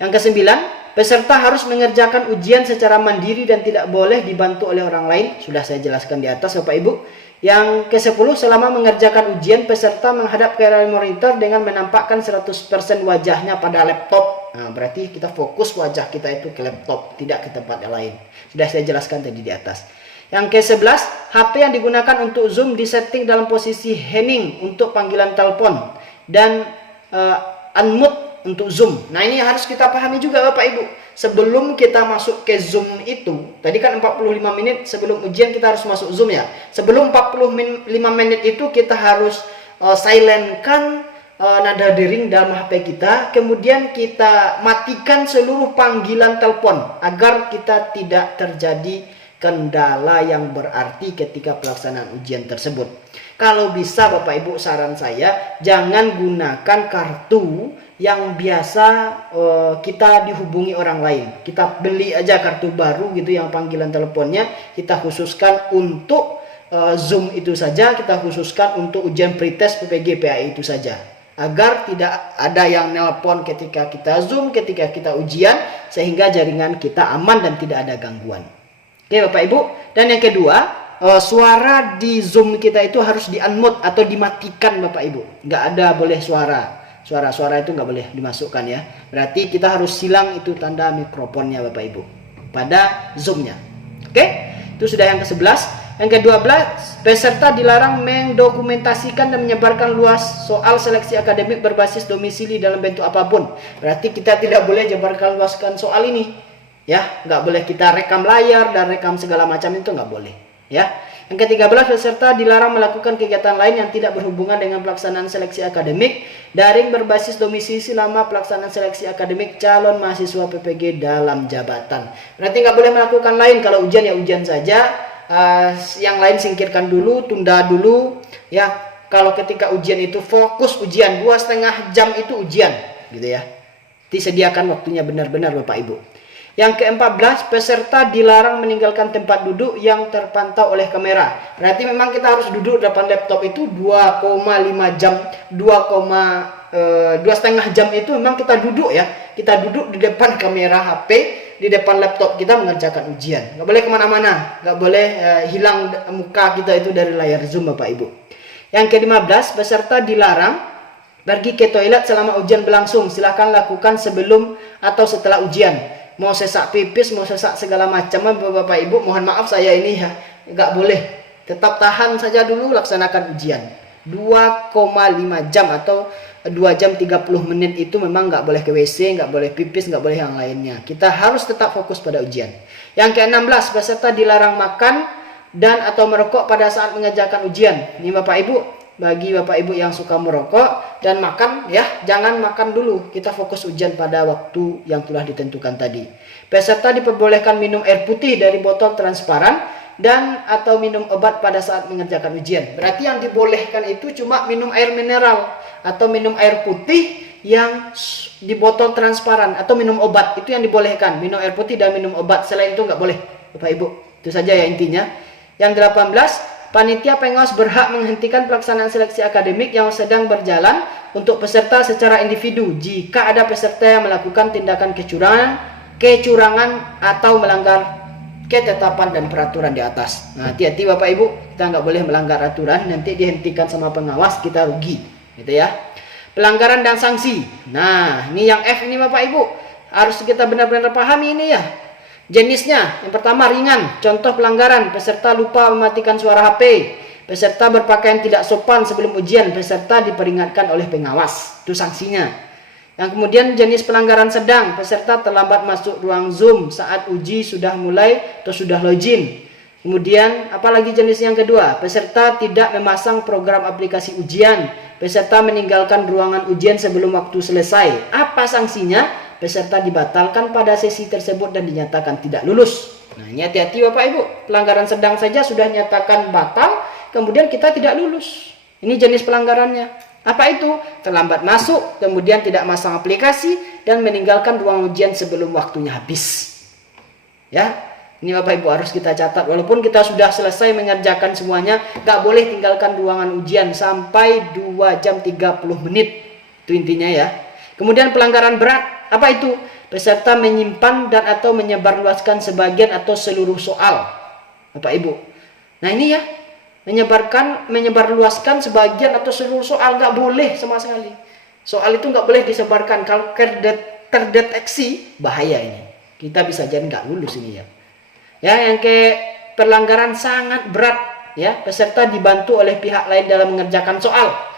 Yang kesembilan, peserta harus mengerjakan ujian secara mandiri dan tidak boleh dibantu oleh orang lain. Sudah saya jelaskan di atas Bapak Ibu. Yang ke-10, selama mengerjakan ujian, peserta menghadap ke layar monitor dengan menampakkan 100% wajahnya pada laptop. Nah, berarti kita fokus wajah kita itu ke laptop, tidak ke tempat yang lain. Sudah saya jelaskan tadi di atas. Yang ke-11, HP yang digunakan untuk Zoom disetting dalam posisi hening untuk panggilan telepon dan unmute untuk Zoom. Nah, ini harus kita pahami juga Bapak Ibu. Sebelum kita masuk ke Zoom itu, tadi kan 45 menit sebelum ujian kita harus masuk Zoom ya. Sebelum 45 menit itu kita harus silentkan nada dering dalam HP kita. Kemudian kita matikan seluruh panggilan telepon agar kita tidak terjadi kendala yang berarti ketika pelaksanaan ujian tersebut. Kalau bisa Bapak Ibu, saran saya jangan gunakan kartu yang biasa kita dihubungi orang lain. Kita beli aja kartu baru gitu yang panggilan teleponnya kita khususkan untuk Zoom itu saja, kita khususkan untuk ujian pretest PPG PAI itu saja, agar tidak ada yang nelpon ketika kita Zoom, ketika kita ujian, sehingga jaringan kita aman dan tidak ada gangguan. Oke Bapak Ibu. Dan yang kedua, suara di Zoom kita itu harus di unmute atau dimatikan Bapak Ibu. Nggak ada boleh suara itu nggak boleh dimasukkan ya. Berarti kita harus silang itu tanda mikrofonnya Bapak Ibu pada Zoom-nya. Oke, itu sudah yang ke-11. Yang ke-12, peserta dilarang mendokumentasikan dan menyebarkan luas soal seleksi akademik berbasis domisili dalam bentuk apapun. Berarti kita tidak boleh menyebarkan luaskan soal ini ya. Nggak boleh kita rekam layar dan rekam segala macam, itu nggak boleh ya. Yang ke-13, peserta dilarang melakukan kegiatan lain yang tidak berhubungan dengan pelaksanaan seleksi akademik daring berbasis domisili selama pelaksanaan seleksi akademik calon mahasiswa PPG dalam jabatan. Berarti nggak boleh melakukan lain. Kalau ujian ya ujian saja, yang lain singkirkan dulu, tunda dulu ya. Kalau ketika ujian itu fokus ujian, 2,5 jam itu ujian gitu ya. Disediakan waktunya benar-benar Bapak Ibu. Yang ke-14, peserta dilarang meninggalkan tempat duduk yang terpantau oleh kamera. Berarti memang kita harus duduk depan laptop itu 2,5 jam, 2,5 jam itu memang kita duduk ya. Kita duduk di depan kamera HP, di depan laptop kita mengerjakan ujian. Nggak boleh kemana-mana, nggak boleh hilang muka kita itu dari layar Zoom Bapak Ibu. Yang ke-15, peserta dilarang pergi ke toilet selama ujian berlangsung. Silahkan lakukan sebelum atau setelah ujian. Mau sesak pipis, mau sesak segala macam Bapak Ibu, mohon maaf saya ini ya nggak boleh. Tetap tahan saja dulu, laksanakan ujian. 2,5 jam atau 2 jam 30 menit itu memang nggak boleh ke WC, nggak boleh pipis, nggak boleh yang lainnya. Kita harus tetap fokus pada ujian. Yang ke-16, peserta dilarang makan dan atau merokok pada saat mengerjakan ujian. Ini Bapak Ibu, bagi Bapak Ibu yang suka merokok dan makan ya, jangan makan dulu. Kita fokus ujian pada waktu yang telah ditentukan tadi. Peserta diperbolehkan minum air putih dari botol transparan dan atau minum obat pada saat mengerjakan ujian. Berarti yang dibolehkan itu cuma minum air mineral atau minum air putih yang di botol transparan, atau minum obat, itu yang dibolehkan. Minum air putih dan minum obat, selain itu nggak boleh Bapak Ibu. Itu saja ya intinya. Yang 18, panitia pengawas berhak menghentikan pelaksanaan seleksi akademik yang sedang berjalan untuk peserta secara individu jika ada peserta yang melakukan tindakan kecurangan atau melanggar ketetapan dan peraturan di atas. Nah, hati-hati Bapak Ibu, kita nggak boleh melanggar aturan, nanti dihentikan sama pengawas, kita rugi, gitu ya. Pelanggaran dan sanksi. Nah, ini yang F ini Bapak Ibu, harus kita benar-benar pahami ini ya. Jenisnya, yang pertama ringan, contoh pelanggaran, peserta lupa mematikan suara HP, peserta berpakaian tidak sopan sebelum ujian, peserta diperingatkan oleh pengawas, itu sanksinya. Yang kemudian jenis pelanggaran sedang, peserta terlambat masuk ruang Zoom saat uji sudah mulai atau sudah login. Kemudian apalagi jenis yang kedua, peserta tidak memasang program aplikasi ujian, peserta meninggalkan ruangan ujian sebelum waktu selesai. Apa sanksinya? Peserta dibatalkan pada sesi tersebut dan dinyatakan tidak lulus. Nah, ini hati-hati Bapak Ibu, pelanggaran sedang saja sudah nyatakan batal, kemudian kita tidak lulus. Ini jenis pelanggarannya. Apa itu? Terlambat masuk, kemudian tidak masang aplikasi, dan meninggalkan ruang ujian sebelum waktunya habis. Ya, ini Bapak Ibu harus kita catat. Walaupun kita sudah selesai mengerjakan semuanya, gak boleh tinggalkan ruangan ujian sampai 2 jam 30 menit. Itu intinya ya. Kemudian pelanggaran berat, apa itu? Peserta menyimpan dan atau menyebarluaskan sebagian atau seluruh soal. Bapak Ibu. Nah ini ya. Menyebarluaskan sebagian atau seluruh soal, nggak boleh sama sekali. Soal itu nggak boleh disebarkan. Kalau terdeteksi, bahaya ini. Kita bisa jadi nggak lulus ini ya. Ya, yang ke pelanggaran sangat berat ya, peserta dibantu oleh pihak lain dalam mengerjakan soal.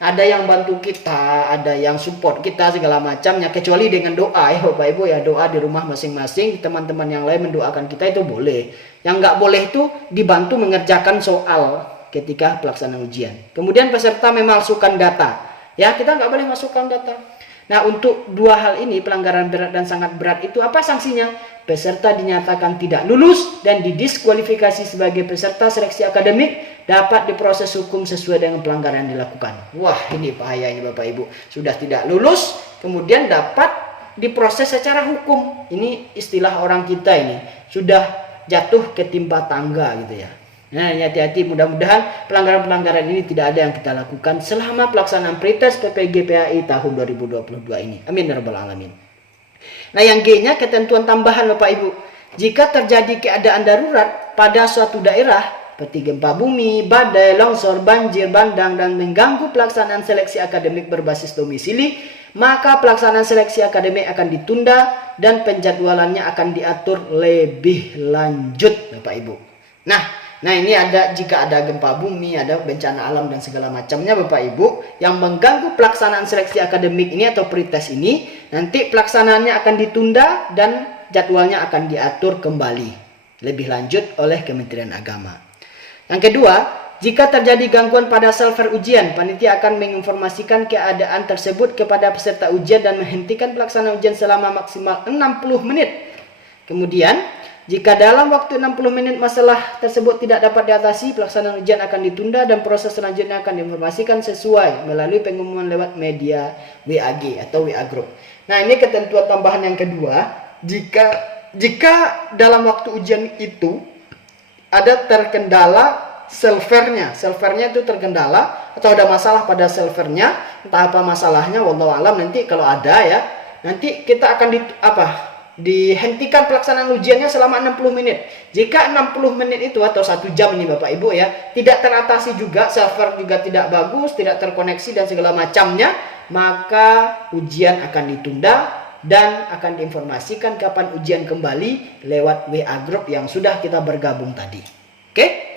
Ada yang bantu kita, ada yang support kita segala macamnya, kecuali dengan doa ya Bapak Ibu ya, doa di rumah masing-masing, teman-teman yang lain mendoakan kita itu boleh. Yang nggak boleh itu dibantu mengerjakan soal ketika pelaksanaan ujian. Kemudian peserta memalsukan data, ya kita nggak boleh masukkan data. Nah, untuk dua hal ini, pelanggaran berat dan sangat berat, itu apa sanksinya? Peserta dinyatakan tidak lulus dan didiskualifikasi sebagai peserta seleksi akademik, dapat diproses hukum sesuai dengan pelanggaran yang dilakukan. Wah, ini bahaya ini Bapak Ibu. Sudah tidak lulus, kemudian dapat diproses secara hukum. Ini istilah orang kita ini. Sudah jatuh ketimpa tangga gitu ya. Nah, hati-hati, mudah-mudahan pelanggaran-pelanggaran ini tidak ada yang kita lakukan selama pelaksanaan pretest PPG PAI tahun 2022 ini. Amin ya rabbal alamin. Nah, yang G-nya ketentuan tambahan Bapak Ibu. Jika terjadi keadaan darurat pada suatu daerah seperti gempa bumi, badai, longsor, banjir bandang dan mengganggu pelaksanaan seleksi akademik berbasis domisili, maka pelaksanaan seleksi akademik akan ditunda dan penjadwalannya akan diatur lebih lanjut Bapak Ibu. Nah ini ada, jika ada gempa bumi, ada bencana alam dan segala macamnya Bapak Ibu yang mengganggu pelaksanaan seleksi akademik ini atau pretest ini, nanti pelaksanaannya akan ditunda dan jadwalnya akan diatur kembali lebih lanjut oleh Kementerian Agama. Yang kedua, jika terjadi gangguan pada server ujian, panitia akan menginformasikan keadaan tersebut kepada peserta ujian dan menghentikan pelaksanaan ujian selama maksimal 60 menit. Kemudian, jika dalam waktu 60 menit masalah tersebut tidak dapat diatasi, pelaksanaan ujian akan ditunda dan proses selanjutnya akan diinformasikan sesuai melalui pengumuman lewat media WAG atau WA Group. Nah, ini ketentuan tambahan yang kedua. Jika dalam waktu ujian itu ada terkendala servernya itu terkendala atau ada masalah pada servernya, entah apa masalahnya, wallahu alam, nanti kalau ada ya, nanti kita akan dihentikan pelaksanaan ujiannya selama 60 menit. Jika 60 menit itu atau 1 jam ini Bapak Ibu ya, tidak teratasi juga, server juga tidak bagus, tidak terkoneksi dan segala macamnya, maka ujian akan ditunda dan akan diinformasikan kapan ujian kembali lewat WA Group yang sudah kita bergabung tadi. Oke?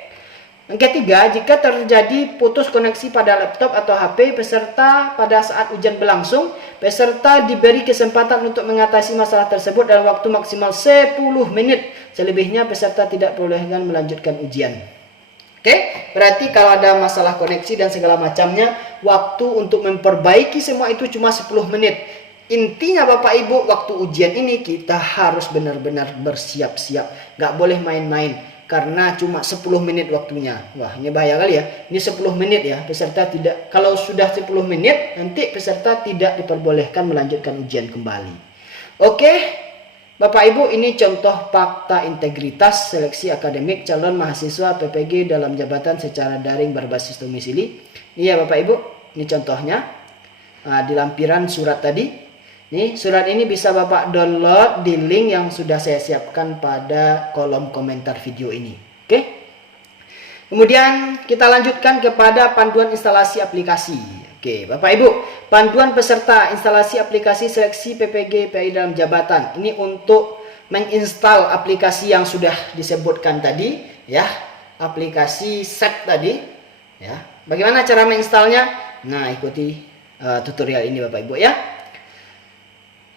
Yang ketiga, jika terjadi putus koneksi pada laptop atau HP peserta pada saat ujian berlangsung, peserta diberi kesempatan untuk mengatasi masalah tersebut dalam waktu maksimal 10 menit. Selebihnya peserta tidak perbolehkan melanjutkan ujian. Oke, berarti kalau ada masalah koneksi dan segala macamnya, waktu untuk memperbaiki semua itu cuma 10 menit. Intinya Bapak Ibu, waktu ujian ini kita harus benar-benar bersiap-siap. Gak boleh main-main. karena cuma 10 menit waktunya. Wah, ini bahaya kali ya. Ini 10 menit ya, peserta tidak, kalau sudah 10 menit nanti peserta tidak diperbolehkan melanjutkan ujian kembali. Oke, Bapak Ibu, ini contoh fakta integritas seleksi akademik calon mahasiswa PPG dalam jabatan secara daring berbasis domisili. Ini ya Bapak Ibu, ini contohnya. Nah, di lampiran surat tadi. Nih, surat ini bisa Bapak download di link yang sudah saya siapkan pada kolom komentar video ini. Oke. Kemudian kita lanjutkan kepada panduan instalasi aplikasi. Oke, Bapak Ibu, panduan peserta instalasi aplikasi seleksi PPG PAI dalam jabatan. Ini untuk menginstal aplikasi yang sudah disebutkan tadi, ya. Aplikasi SEP tadi, ya. Bagaimana cara menginstalnya? Nah, ikuti tutorial ini Bapak Ibu ya.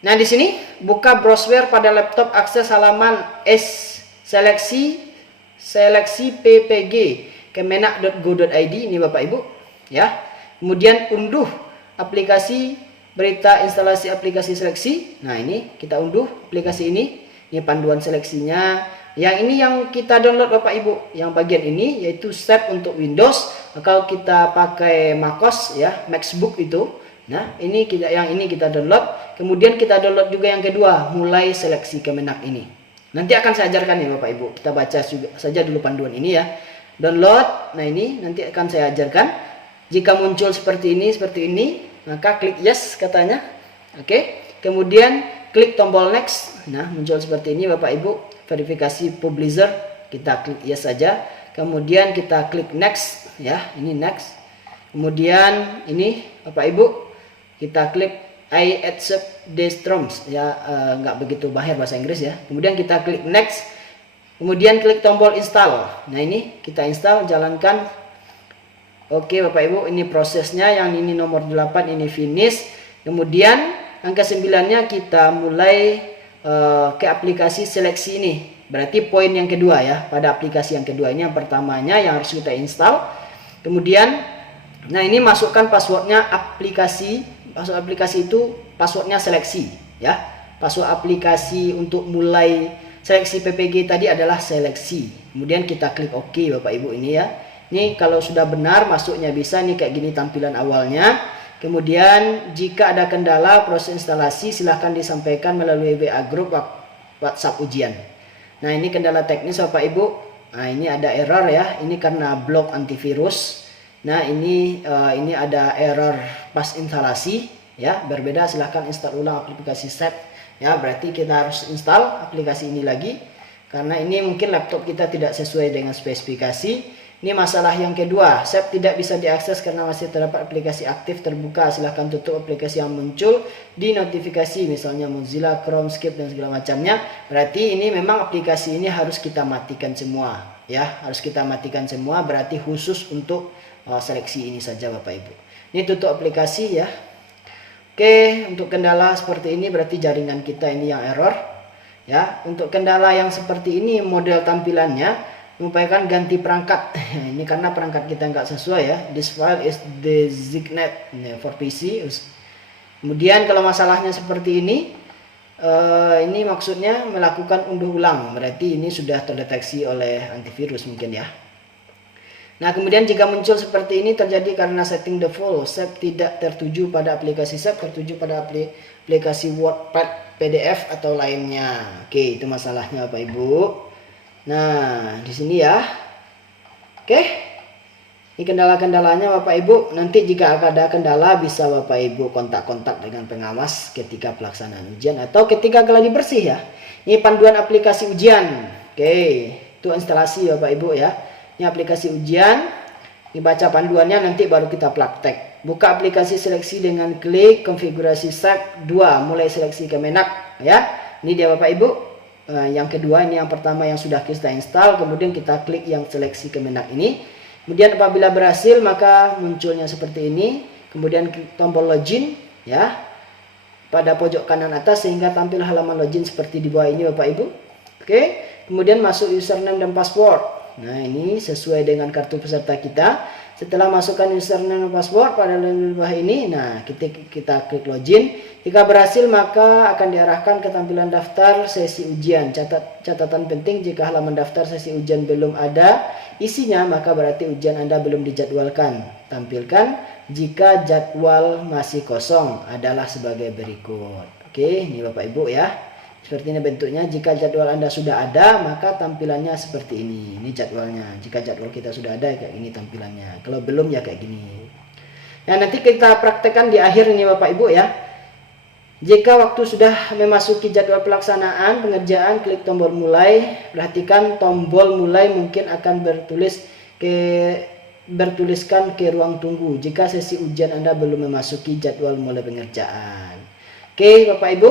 Nah, di sini buka browser pada laptop, akses halaman seleksi PPG kemenak.go.id ini Bapak Ibu ya. Kemudian unduh aplikasi berita instalasi aplikasi seleksi. Nah, ini kita unduh aplikasi ini. Ini panduan seleksinya. Yang ini yang kita download Bapak Ibu. Yang bagian ini yaitu SEP untuk Windows. Kalau kita pakai MacOS ya, MacBook itu. Nah, ini kita download. Kemudian kita download juga yang kedua, mulai seleksi Kemenak ini. Nanti akan saya ajarkan ya Bapak Ibu. Kita baca juga saja dulu panduan ini ya. Download. Nah, ini nanti akan saya ajarkan. Jika muncul seperti ini, maka klik yes katanya. Oke. Kemudian klik tombol next. Nah, muncul seperti ini Bapak Ibu. Verifikasi publisher, kita klik yes saja. Kemudian kita klik next ya. Ini next. Kemudian ini Bapak Ibu, kita klik I accept these terms ya, nggak begitu bahaya bahasa Inggris ya. Kemudian kita klik next, kemudian klik tombol install. Nah, ini kita install, jalankan. Oke Bapak Ibu, ini prosesnya. Yang ini nomor 8 ini finish. Kemudian angka 9-nya kita mulai ke aplikasi seleksi ini. Berarti poin yang kedua ya, pada aplikasi yang kedua ini. Yang pertamanya yang harus kita install. Kemudian nah, ini masukkan passwordnya aplikasi. Password aplikasi itu passwordnya seleksi ya. Password aplikasi untuk mulai seleksi PPG tadi adalah seleksi. Kemudian kita klik OK Bapak Ibu ini ya. Ini kalau sudah benar masuknya bisa nih, kayak gini tampilan awalnya. Kemudian jika ada kendala proses instalasi silahkan disampaikan melalui WA group WhatsApp ujian. Nah, ini kendala teknis Bapak Ibu. Nah, ini ada error ya. Ini karena blok antivirus. Nah, ini ada error pas instalasi ya, berbeda. Silahkan install ulang aplikasi SEP ya. Berarti kita harus install aplikasi ini lagi karena ini mungkin laptop kita tidak sesuai dengan spesifikasi. Ini masalah yang kedua, SEP tidak bisa diakses karena masih terdapat aplikasi aktif terbuka. Silahkan tutup aplikasi yang muncul di notifikasi, misalnya Mozilla, Chrome, Skip dan segala macamnya. Berarti ini memang aplikasi ini harus kita matikan semua ya, harus kita matikan semua. Berarti khusus untuk seleksi ini saja Bapak Ibu. Ini tutup aplikasi ya. Oke, untuk kendala seperti ini berarti jaringan kita ini yang error ya. Untuk kendala yang seperti ini model tampilannya mengupayakan ganti perangkat. Ini karena perangkat kita nggak sesuai ya. This file is designated for PC. Kemudian kalau masalahnya seperti ini maksudnya melakukan unduh ulang. Berarti ini sudah terdeteksi oleh antivirus mungkin ya. Nah, kemudian jika muncul seperti ini terjadi karena setting default SEP tidak tertuju pada aplikasi SEP, tertuju pada aplikasi WordPad, PDF atau lainnya. Oke, itu masalahnya Bapak Ibu. Nah, di sini ya. Oke. Ini kendala-kendalanya Bapak Ibu. Nanti jika ada kendala bisa Bapak Ibu kontak-kontak dengan pengawas ketika pelaksanaan ujian atau ketika gladi bersih ya. Ini panduan aplikasi ujian. Oke, itu instalasi Bapak Ibu ya. Ini aplikasi ujian, dibaca panduannya nanti baru kita praktek. Buka aplikasi seleksi dengan klik konfigurasi SEP 2, mulai seleksi Kemenak ya. Ini dia Bapak Ibu. Yang kedua ini yang pertama yang sudah kita install, kemudian kita klik yang seleksi Kemenak ini. Kemudian apabila berhasil maka munculnya seperti ini. Kemudian klik tombol login ya pada pojok kanan atas sehingga tampil halaman login seperti di bawah ini Bapak Ibu. Oke, kemudian masuk username dan password. Nah, ini sesuai dengan kartu peserta kita. Setelah masukkan username dan password pada link bawah ini, nah kita klik login. Jika berhasil maka akan diarahkan ke tampilan daftar sesi ujian. Catatan penting, jika halaman daftar sesi ujian belum ada isinya maka berarti ujian Anda belum dijadwalkan. Tampilkan jika jadwal masih kosong adalah sebagai berikut. Oke, ini Bapak Ibu ya. Seperti ini bentuknya. Jika jadwal Anda sudah ada, maka tampilannya seperti ini. Ini jadwalnya. Jika jadwal kita sudah ada, kayak gini tampilannya. Kalau belum ya kayak gini. Nah, nanti kita praktekkan di akhir ini Bapak Ibu ya. Jika waktu sudah memasuki jadwal pelaksanaan pengerjaan, klik tombol mulai. Perhatikan tombol mulai mungkin akan bertuliskan ke ruang tunggu jika sesi ujian Anda belum memasuki jadwal mulai pengerjaan. Oke Bapak Ibu.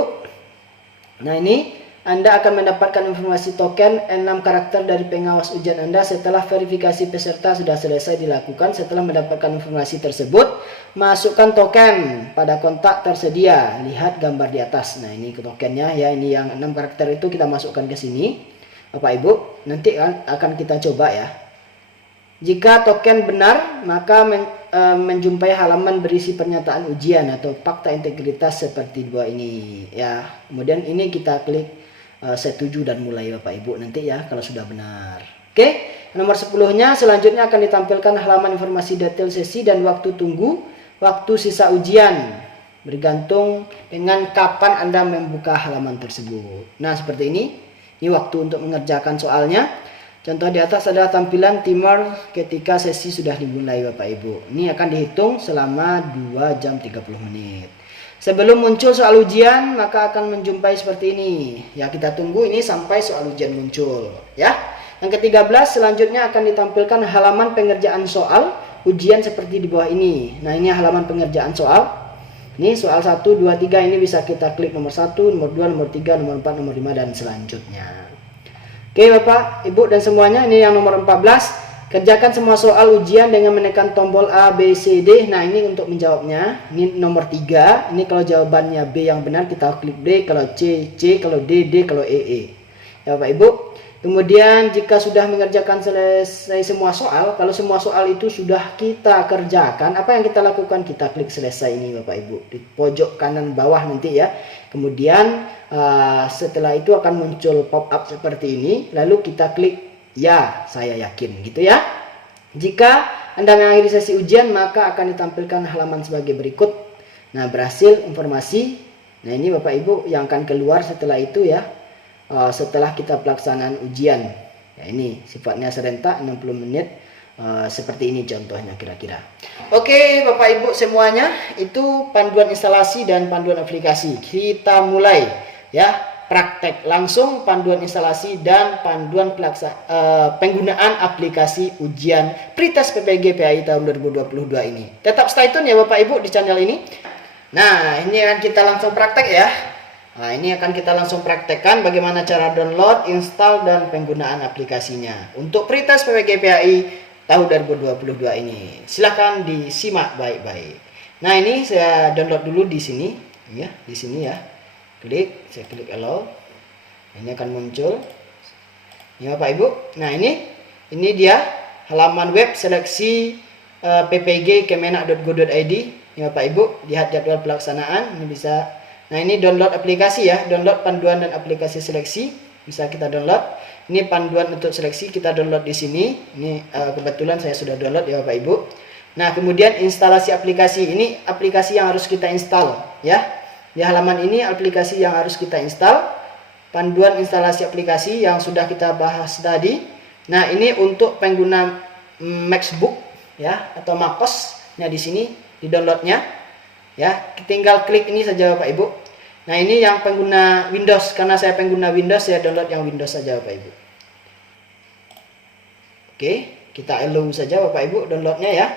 Nah, ini Anda akan mendapatkan informasi token 6 karakter dari pengawas ujian Anda setelah verifikasi peserta sudah selesai dilakukan. Setelah mendapatkan informasi tersebut, masukkan token pada kontak tersedia. Lihat gambar di atas. Nah, ini tokennya ya, ini yang 6 karakter itu kita masukkan ke sini. Bapak Ibu, nanti akan kita coba ya. Jika token benar, maka menjumpai halaman berisi pernyataan ujian atau fakta integritas seperti di bawah ini ya. Kemudian ini kita klik setuju dan mulai Bapak Ibu nanti ya kalau sudah benar. Oke, nomor 10-nya selanjutnya akan ditampilkan halaman informasi detail sesi dan waktu tunggu, waktu sisa ujian bergantung dengan kapan Anda membuka halaman tersebut. Nah, seperti ini. Ini waktu untuk mengerjakan soalnya. Contoh di atas adalah tampilan timer ketika sesi sudah dimulai Bapak Ibu. Ini akan dihitung selama 2 jam 30 menit. Sebelum muncul soal ujian maka akan menjumpai seperti ini. Ya, kita tunggu ini sampai soal ujian muncul ya. Yang ke-13 selanjutnya akan ditampilkan halaman pengerjaan soal ujian seperti di bawah ini. Nah, ini halaman pengerjaan soal. Ini soal 1, 2, 3 ini bisa kita klik nomor 1, nomor 2, nomor 3, nomor 4, nomor 5 dan selanjutnya. Oke Bapak, Ibu dan semuanya, ini yang nomor 14. Kerjakan semua soal ujian dengan menekan tombol A, B, C, D. Nah, ini untuk menjawabnya. Ini nomor 3. Ini kalau jawabannya B yang benar kita klik B, kalau C, C, kalau D, D, kalau E, E. Ya Bapak Ibu. Kemudian jika sudah mengerjakan selesai semua soal, kalau semua soal itu sudah kita kerjakan, apa yang kita lakukan? Kita klik selesai ini Bapak Ibu. Di pojok kanan bawah nanti ya. Kemudian setelah itu akan muncul pop up seperti ini, lalu kita klik ya, saya yakin gitu ya. Jika Anda mengakhiri sesi ujian maka akan ditampilkan halaman sebagai berikut. Nah, berhasil informasi. Nah, ini Bapak Ibu yang akan keluar setelah itu ya, setelah kita pelaksanaan ujian ya. Ini sifatnya serentak 60 menit. Seperti ini contohnya kira-kira. Oke Bapak Ibu semuanya, itu panduan instalasi dan panduan aplikasi. Kita mulai ya, praktek langsung panduan instalasi dan panduan penggunaan aplikasi ujian pretest PPG PAI tahun 2022 ini. Tetap stay tune ya Bapak Ibu di channel ini. Nah, ini akan kita langsung praktek ya. Nah, ini akan kita langsung praktekkan bagaimana cara download, install dan penggunaan aplikasinya untuk pretest PPG PAI tahun 2022 ini. Silahkan disimak baik-baik. Nah, ini saya download dulu di sini ya, di sini ya. Saya klik allow. Ini akan muncul. Ini Bapak Ibu. Nah, ini dia halaman web seleksi ppg kemenak.go.id. Ini Bapak Ibu, lihat jadwal pelaksanaan. Ini bisa. Nah, ini download aplikasi ya, download panduan dan aplikasi seleksi. Bisa kita download. Ini panduan untuk seleksi, kita download di sini. Ini kebetulan saya sudah download ya Bapak Ibu. Nah, kemudian instalasi aplikasi. Ini aplikasi yang harus kita install ya. Di halaman ini aplikasi yang harus kita install. Panduan instalasi aplikasi yang sudah kita bahas tadi. Nah, ini untuk pengguna MacBook ya atau MacOS. Nah, di sini di downloadnya ya. Tinggal klik ini saja Bapak Ibu. Nah, ini yang pengguna Windows, karena saya pengguna Windows, saya download yang Windows saja Bapak Ibu. Oke, kita allow saja Bapak Ibu downloadnya ya.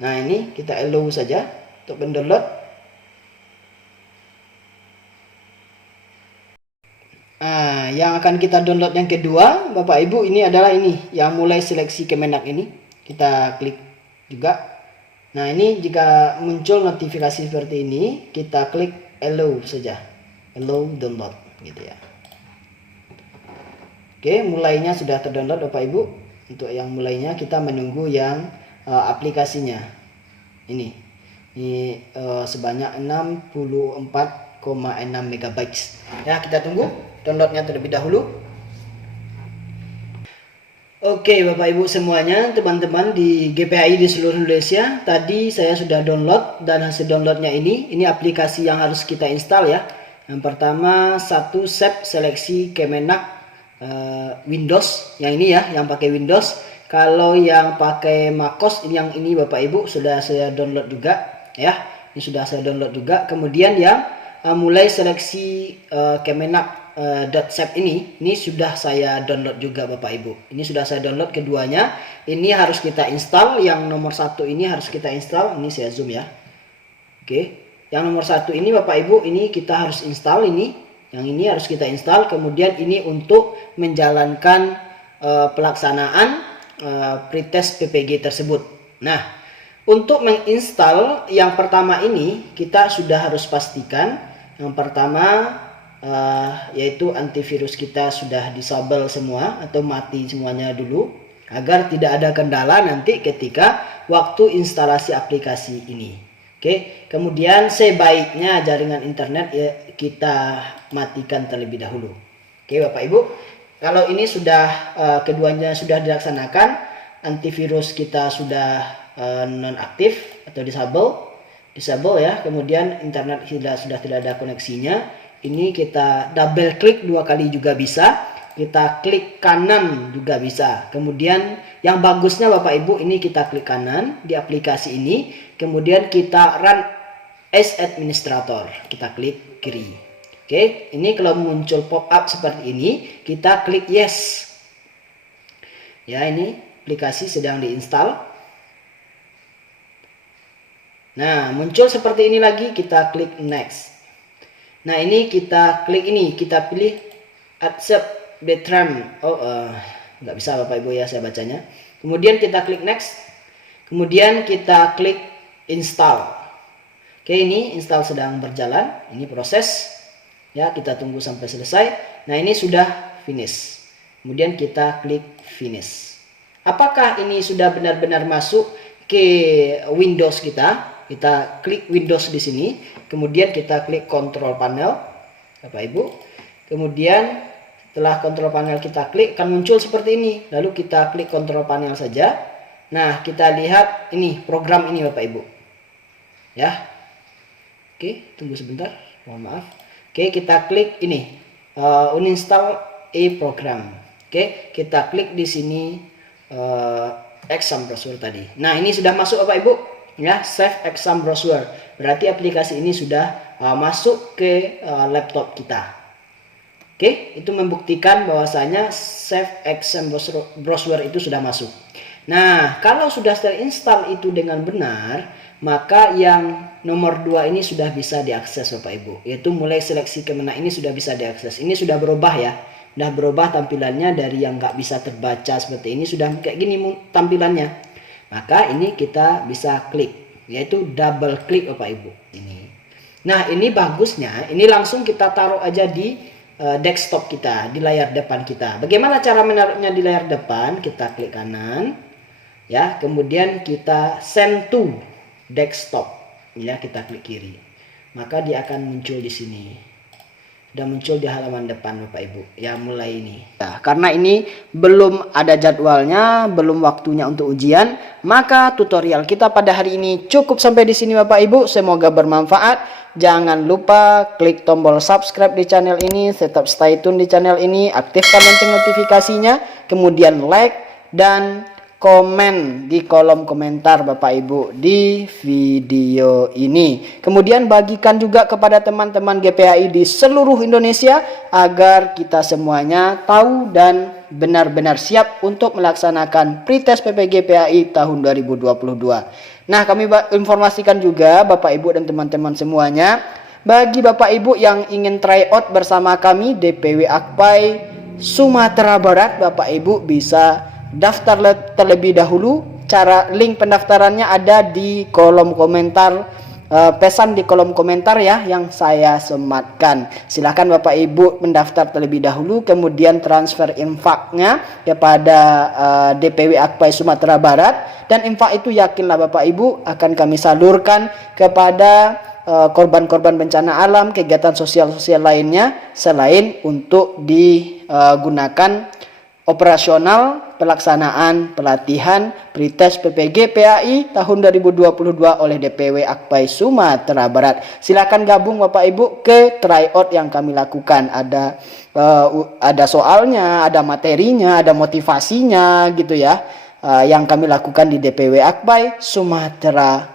Nah, ini kita allow saja untuk mendownload. Nah, yang akan kita download yang kedua Bapak Ibu ini adalah ini, yang mulai seleksi Kemenak ini. Kita klik juga. Nah, ini jika muncul notifikasi seperti ini, kita klik allow saja, allow download gitu ya. Oke, mulainya sudah terdownload Bapak Ibu. Untuk yang mulainya kita menunggu yang aplikasinya. Ini sebanyak 64,6 MB. Ya, kita tunggu downloadnya terlebih dahulu. Oke Bapak Ibu semuanya, teman-teman di GPAI di seluruh Indonesia, tadi saya sudah download dan hasil downloadnya ini aplikasi yang harus kita install ya. Yang pertama satu SEP seleksi Kemenak Windows, yang ini ya, yang pakai Windows. Kalau yang pakai MacOS yang ini Bapak Ibu sudah saya download juga ya. Ini sudah saya download juga. Kemudian yang mulai seleksi Kemenak .sep ini sudah saya download juga Bapak Ibu. Ini sudah saya download keduanya. Ini harus kita install. Yang nomor satu ini harus kita install. Ini saya zoom ya. Oke. Yang nomor satu ini Bapak Ibu, ini kita harus install ini. Yang ini harus kita install. Kemudian ini untuk menjalankan pelaksanaan pretest PPG tersebut. Nah, untuk menginstal yang pertama ini kita sudah harus pastikan yang pertama yaitu antivirus kita sudah disable semua atau mati semuanya dulu agar tidak ada kendala nanti ketika waktu instalasi aplikasi ini. Oke, kemudian sebaiknya jaringan internet ya kita matikan terlebih dahulu. Oke Bapak Ibu, kalau ini sudah keduanya sudah dilaksanakan, antivirus kita sudah nonaktif atau disable ya, kemudian internet sudah tidak ada koneksinya. Ini kita double klik 2 kali juga bisa, kita klik kanan juga bisa. Kemudian yang bagusnya Bapak Ibu, ini kita klik kanan di aplikasi ini, kemudian kita run as administrator, kita klik kiri. Oke, ini kalau muncul pop up seperti ini, kita klik yes. Ya, ini aplikasi sedang diinstal. Nah, muncul seperti ini lagi, kita klik next. Nah, ini kita klik ini, kita pilih accept the term. Nggak bisa Bapak Ibu ya saya bacanya. Kemudian kita klik next. Kemudian kita klik install. Oke, ini install sedang berjalan. Ini proses. Ya, kita tunggu sampai selesai. Nah, ini sudah finish. Kemudian kita klik finish. Apakah ini sudah benar-benar masuk ke Windows kita? Kita klik Windows di sini, kemudian kita klik Control Panel, Bapak Ibu. Kemudian setelah Control Panel kita klik, akan muncul seperti ini. Lalu kita klik Control Panel saja. Nah, kita lihat ini program ini Bapak Ibu. Ya, oke, tunggu sebentar, mohon maaf. Oke, kita klik ini, uninstall program. Oke, kita klik di sini exam browser tadi. Nah, ini sudah masuk Bapak Ibu. Ya, save exam browser. Berarti aplikasi ini sudah masuk ke laptop kita. Oke, itu membuktikan bahwasanya save exam browser itu sudah masuk. Nah, kalau sudah terinstall itu dengan benar, maka yang nomor 2 ini sudah bisa diakses Bapak Ibu. Yaitu mulai seleksi Kemenak ini sudah bisa diakses. Ini sudah berubah ya. Sudah berubah tampilannya dari yang nggak bisa terbaca seperti ini sudah kayak gini tampilannya. Maka ini kita bisa klik, yaitu double klik Bapak Ibu ini. Nah, ini bagusnya, ini langsung kita taruh aja di desktop kita, di layar depan kita. Bagaimana cara menaruhnya di layar depan? Kita klik kanan, ya, kemudian kita send to desktop, ya, kita klik kiri. Maka dia akan muncul di sini. Sudah muncul di halaman depan Bapak Ibu ya, mulai ini ya, karena ini belum ada jadwalnya, belum waktunya untuk ujian, maka tutorial kita pada hari ini cukup sampai di sini Bapak Ibu. Semoga bermanfaat. Jangan lupa klik tombol subscribe di channel ini, tetap stay tune di channel ini, aktifkan lonceng notifikasinya, kemudian like dan komen di kolom komentar Bapak Ibu di video ini. Kemudian bagikan juga kepada teman-teman GPAI di seluruh Indonesia agar kita semuanya tahu dan benar-benar siap untuk melaksanakan pretest PPG GPAI tahun 2022. Nah, kami informasikan juga Bapak Ibu dan teman-teman semuanya, bagi Bapak Ibu yang ingin try out bersama kami DPW Akpai Sumatera Barat, Bapak Ibu bisa daftar terlebih dahulu. Cara link pendaftarannya ada di kolom komentar pesan di kolom komentar ya yang saya sematkan. Silahkan Bapak Ibu mendaftar terlebih dahulu, kemudian transfer infaknya kepada DPW Akpai Sumatera Barat, dan infak itu yakinlah Bapak Ibu akan kami salurkan kepada korban-korban bencana alam, kegiatan sosial-sosial lainnya, selain untuk digunakan operasional pelaksanaan pelatihan Pretest PPG PAI tahun 2022 oleh DPW Akpai Sumatera Barat. Silakan gabung Bapak Ibu ke tryout yang kami lakukan. Ada soalnya, ada materinya, ada motivasinya gitu ya. Yang kami lakukan di DPW Akpai Sumatera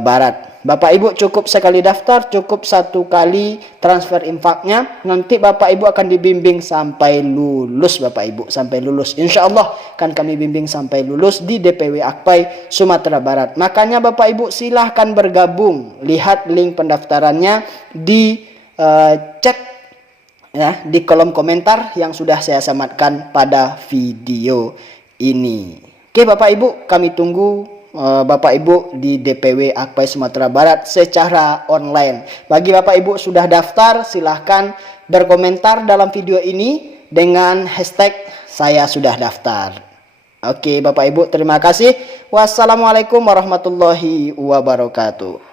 Barat. Bapak Ibu cukup sekali daftar, cukup satu kali transfer infaknya. Nanti Bapak Ibu akan dibimbing sampai lulus Bapak Ibu, sampai lulus. Insya Allah kan kami bimbing sampai lulus di DPW Akpai Sumatera Barat. Makanya Bapak Ibu silahkan bergabung. Lihat link pendaftarannya di chat ya, di kolom komentar yang sudah saya sematkan pada video ini. Oke Bapak Ibu, kami tunggu Bapak Ibu di DPW Akpai Sumatera Barat secara online. Bagi Bapak Ibu sudah daftar, silahkan berkomentar dalam video ini dengan hashtag saya sudah daftar. Oke Bapak Ibu, terima kasih. Wassalamualaikum warahmatullahi wabarakatuh.